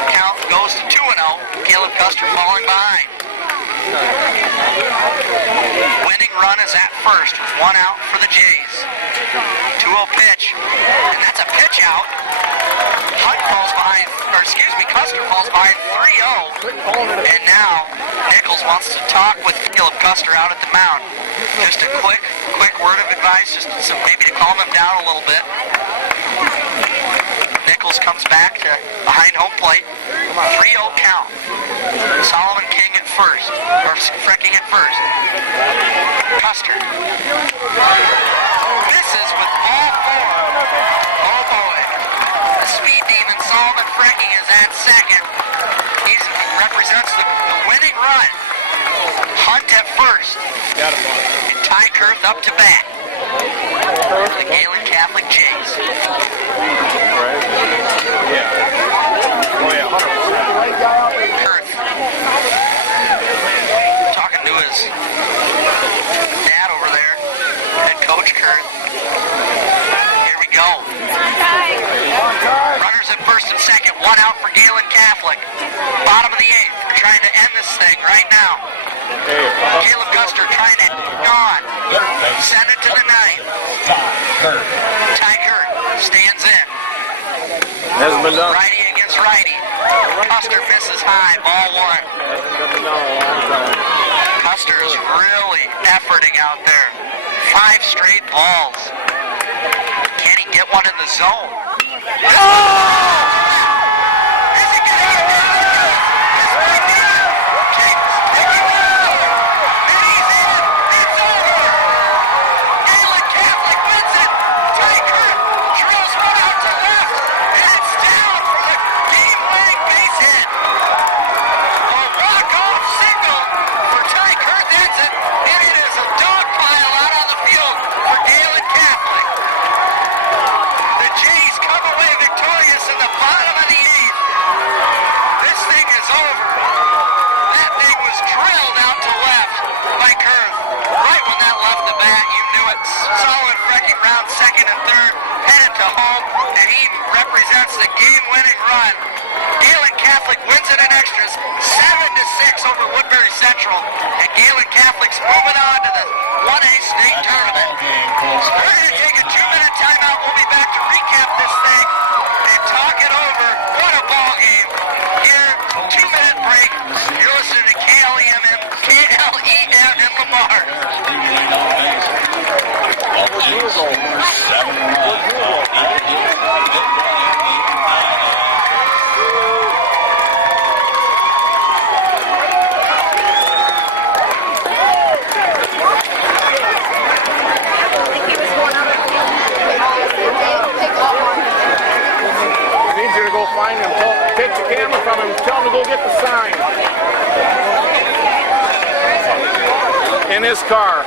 Count goes to 2-0. Caleb Custer falling behind. Winning run is at first with 1 out for the Jays. 2-0 pitch. And that's a pitch out. Hunt falls behind, or excuse me, Custer falls behind 3-0. And now Nichols wants to talk with Caleb Custer out at the mound. Just a quick word of advice, just some, maybe to calm him down a little bit. Nichols comes back to behind home plate. 3-0 count. Solomon King at first, or Frecking at first. Custer misses with ball 4. Oh boy. The speed demon Solomon Frecking is at second. He represents the winning run. Hunt at first. And Ty Kurth up to bat. The Gehlen Catholic Jays. Kurth talking to his dad over there, head coach Kurth. Here we go. Runners at first and second, 1 out for Gehlen Catholic. Bottom of the 8th. We're trying to end this thing right now. Caleb Custer trying to on. Send it to the 9th. Ty Kurth stands in. Hasn't been done. Righty against righty. Custer misses high, ball 1. Custer is really efforting out there. 5 straight balls. Can he get one in the zone? Oh! Is he going to get it? It's right there. Kings take it out. And he's in. It's over. Gehlen Catholic wins it. Ty Kurth drills one out to left. And it's down for the game-winning base hit. A walk-off single for Ty Kurth. That's it. And it is a dog pile out on the field for Gehlen Catholic. The Jays come away victorious in the bottom of the 8th. This thing is over. That thing was drilled out to left by Kurth. Right when that left the bat, you knew it. Solid Frecking round second and third, headed to home, and he represents the game-winning run. Gehlen Catholic wins it in extras, 7-6 over Woodbury Central, and Gehlen Catholic's moving on to the 1A state tournament. We're going to take a 2-minute timeout. We'll be back to recap this thing and talk it over. What a ball game. Here, 2-minute break. You're listening to KLEM in Lamar. I need you to go find him. Take the camera from him. Tell him to go get the sign. In his car.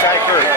Ty Kurth.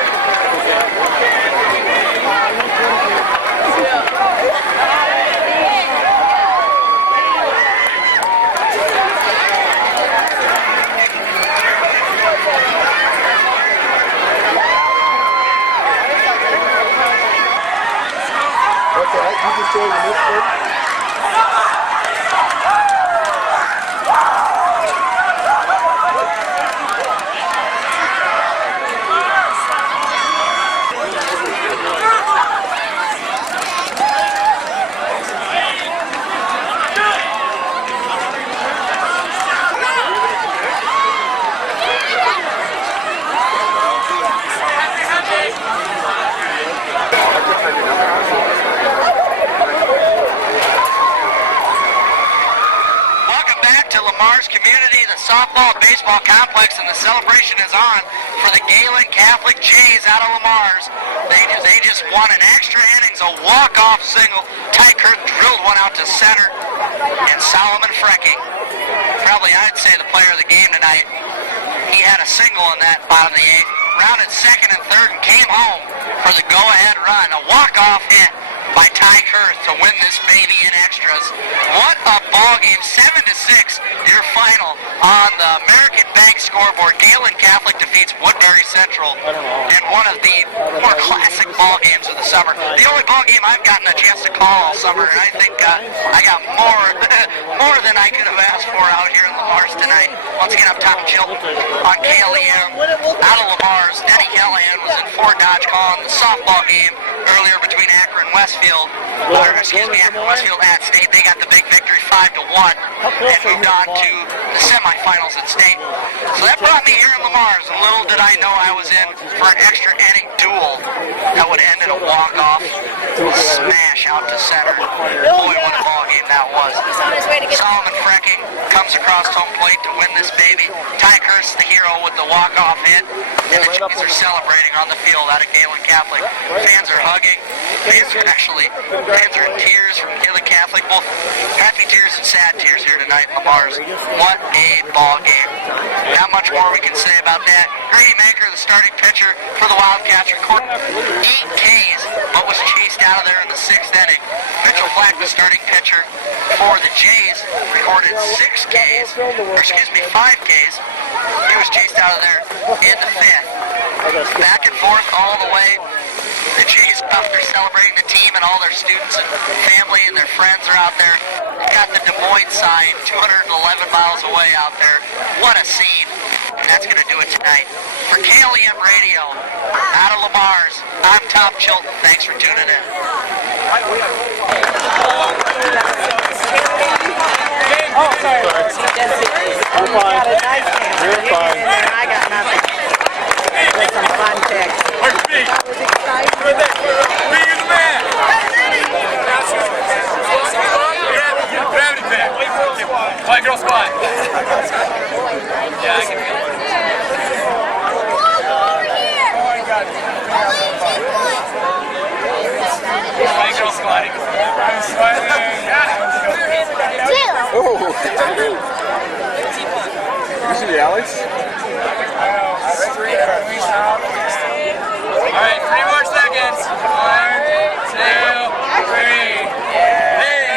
Community, the softball and baseball complex, and the celebration is on for the Gehlen Catholic Jays out of Lamar's. They just won an extra innings, a walk-off single. Ty Kurth drilled one out to center, and Solomon Frecking, probably I'd say the player of the game tonight. He had a single in that bottom of the eighth, rounded second and third, and came home for the go-ahead run. A walk-off hit by Ty Kurth to win this baby in extras. What a ball game! 7-6, your final on the American Bank scoreboard. Gehlen Catholic defeats Woodbury Central in one of the more classic ball games of the summer. The only ball game I've gotten a chance to call all summer, and I think I got more than I could have asked for out here in Lamar's tonight. Once again, I'm Tom Chilton on KLEM out of Lamar's. Denny Callahan was in Fort Dodge calling the softball game earlier between Akron and Westfield, Akron Westfield at State. They got the big victory 5-1 and moved on to the semifinals at State. So that brought me here in Lamar's, and little did I know I was in for an extra inning duel that would end in a walk-off smash out to center. Boy, what a ball game that was. Solomon Frecking comes across home plate to win this baby. Ty Kurth, the hero, with the walk-off hit, and the Jays are celebrating on the field out of Gehlen Catholic. Fans are hugging. Fans are in tears from Gehlen Catholic. Both happy tears and sad tears here tonight in Lamar's. What a ball game. Not much more we can say about that. Grady Maker, the starting pitcher for the Wildcats, recorded 8 Ks, but was chased out of there in the 6th inning. Mitchell Black, the starting pitcher for the Jays, recorded 5 Ks. He was chased out of there in the 5th. Back and forth all the way. The Jays out there celebrating the team, and all their students and family and their friends are out there. They got the Des Moines sign 211 miles away out there. What a scene. And that's going to do it tonight. For KLEM Radio, out of Lamar's, I'm Tom Chilton. Thanks for tuning in. Oh, sorry. I'm fine. You're fine. I got nothing. With some context. I was excited. Be the man. Gravity pad. White girl squat. Yeah, I can feel it. White girl squatting. Oh. You see Alex? All right, 3 more seconds. 1, 2, 3. Hey!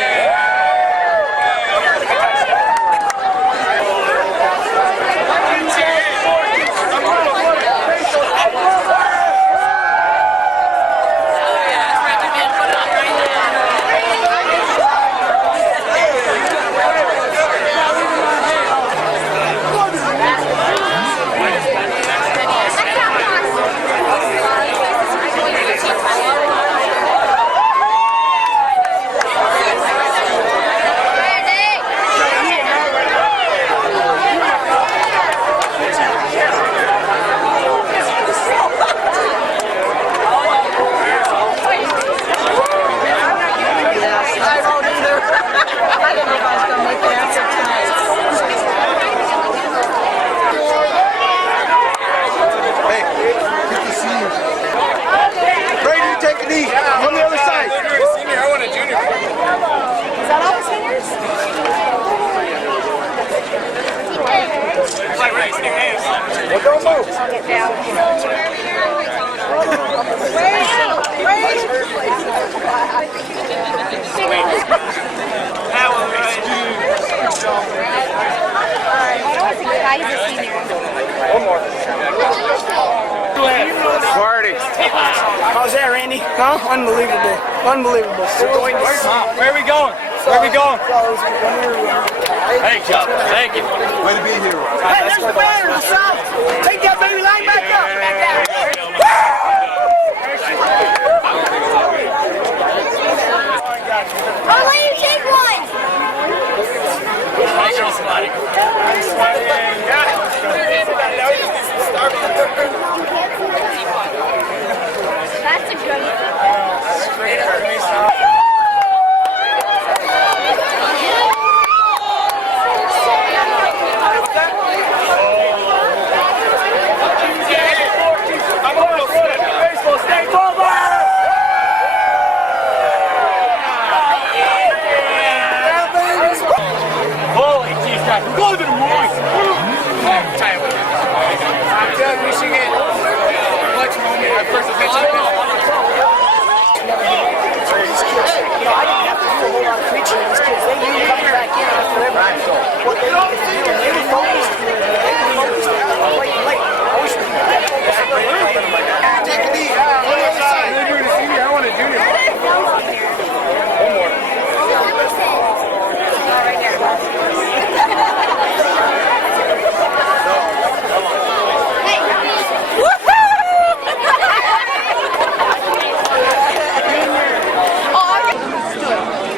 How's that, Randy? Huh? Unbelievable. Unbelievable. Where are we going? Where are we going? Thank you. Thank you. Way to be here. Hey, there's the banner, the South. Take that baby line back up. I'll let you take one. White girl squatting. That's a good one.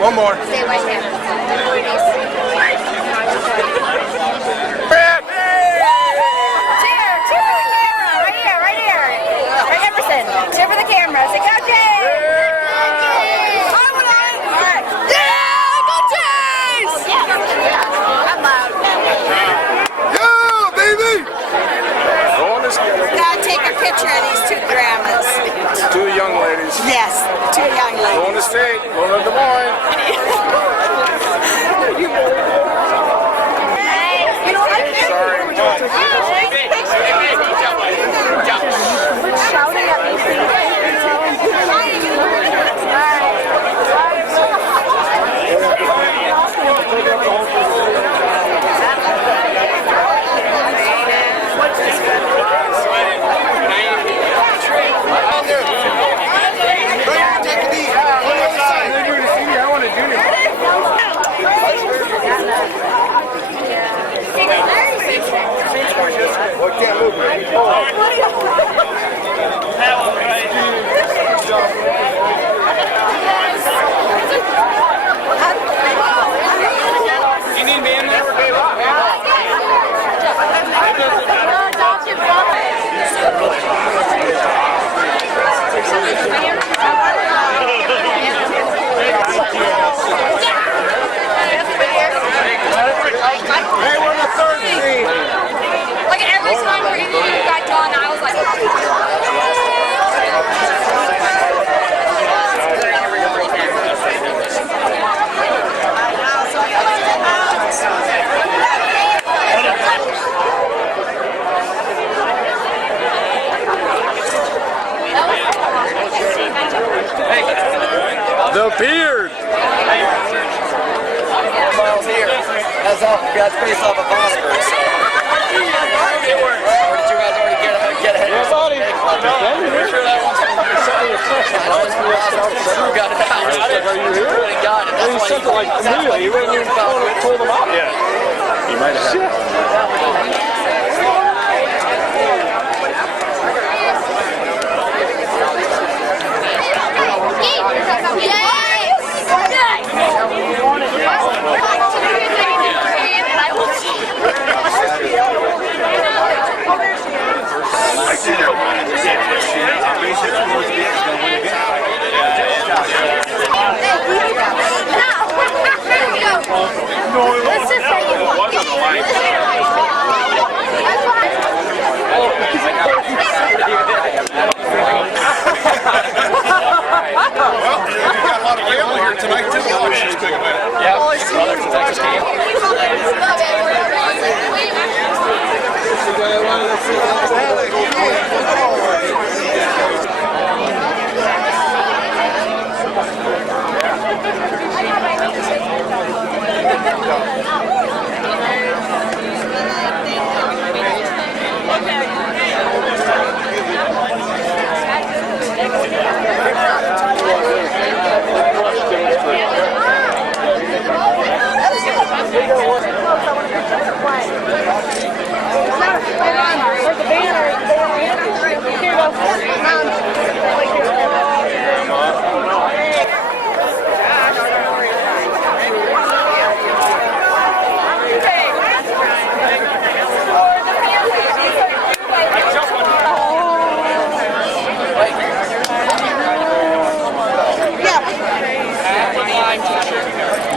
One more. Stay right there. Brad! Cheer for the camera. Right here, right here. Right, Emerson. Cheer for the camera. Say, go Jays! Yeah, go Jays! I'm loud. Yeah, baby! Gotta take a picture of these two grandmas. Two young ladies. Yes, two young ladies. Going to state, going to Des Moines. Shouting at me. Like every time where you got done, I was like, The beard. Miles here. That's based off of phosphorus. Or did you guys already get ahead? Yeah, buddy. I'm sure that one's Drew got it out. Are you here? Really got it. He sent it like immediately. He wouldn't even told them out. Yeah. He might have. Shit. Let's just say it wasn't Well, we got a lot of family here tonight too. Yeah, brother from Texas came. Where's the banner? Here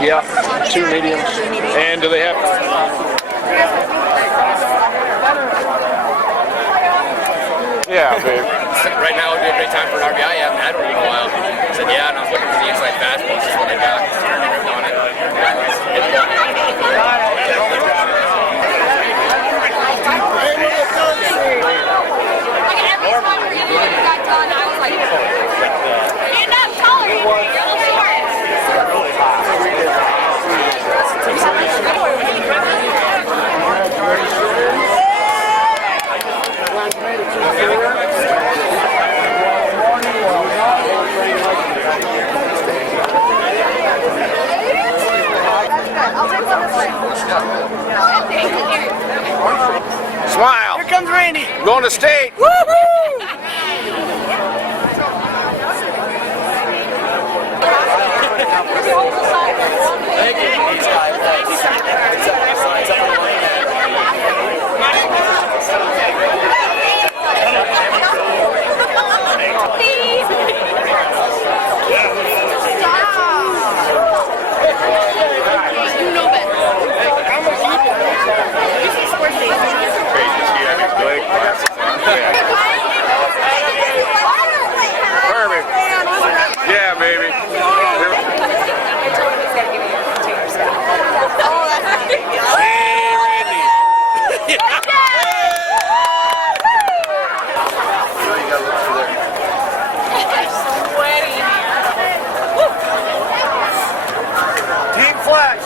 Yeah, 2 mediums. And do they have? Yeah, babe. Right now would be a great time for an RBI. I haven't had one in a while. I said, yeah, and I was looking for the inside fastball. This is what I got. On it. like every time where you got done, I was like, stand up taller. You're a little short. Smile. Here comes Randy. Going to state. Thank you. He's got You know better. Perfect. Yeah, baby. Hey, Randy. Team flag.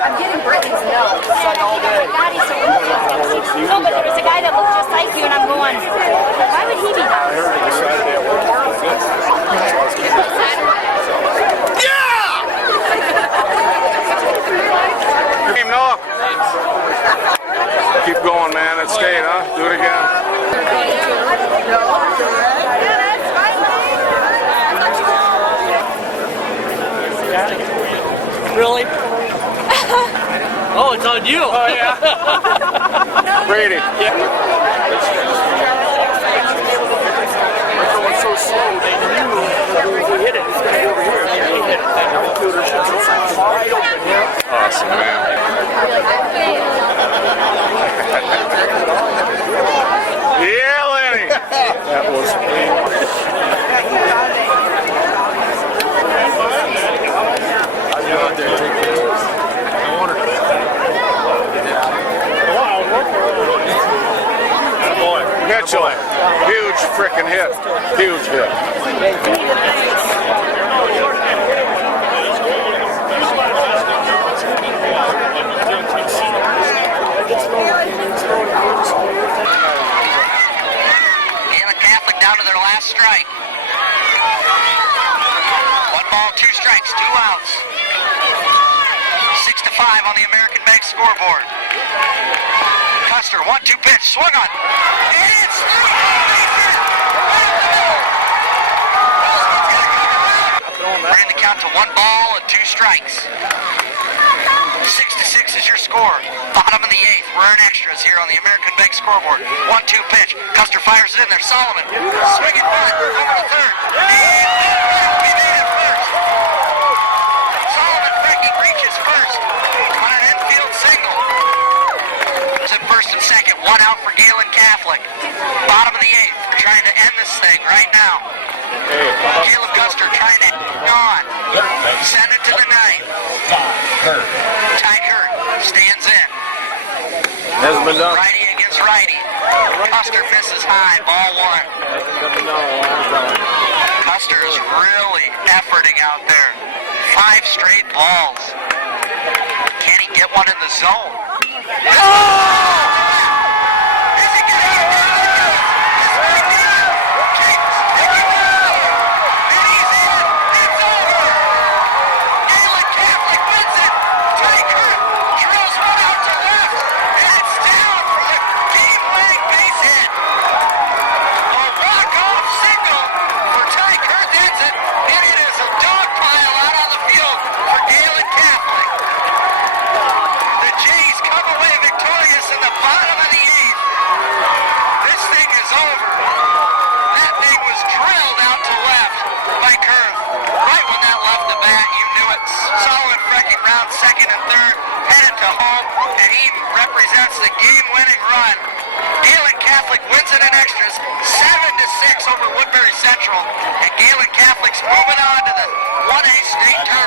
I'm getting Brittany's notes. God, he's so interesting. No, but there was a guy that looked just like you, and I'm going, why would he be there? Team Noah. Keep going, man. It's staying, huh? Do it again. Really? Oh, it's on you. Oh, yeah. Brady. Yeah. Everyone's so slow, they knew that when we hit it, it's going to go over here. And he hit it. That outfielder should wide open here. Awesome, man. Yeah, Lenny. That was Mitchell, huge freaking hit. Huge hit. Gehlen Catholic down to their last strike. 1 ball, 2 strikes, 2 outs. 6-5 on the American Bank scoreboard. Custer, 1-2 pitch, swung on. And it's bringing the count to 1 ball and 2 strikes. 6-6 is your score. Bottom of the 8th. We're in extras here on the American Bank scoreboard. 1-2 pitch. Custer fires it in there. Solomon swinging bunt over to third. And we made it first. Solomon freaking reaches first on an infield single. It's in first and second. 1 out for Gehlen Catholic. Bottom of the 8th. We're trying to end this thing right now. Caleb Custer trying to on. Send it to the 9th. Ty Kurt stands in. Hasn't been done. Righty against righty. Custer misses high. Ball 1. Custer is really efforting out there. 5 straight balls. Can he get one in the zone? Is he going to get one? Second and third, headed to home, and he represents the game-winning run. Gehlen Catholic wins it in extras, 7-6 over Woodbury Central, and Gehlen Catholic's moving on to the 1A state tournament.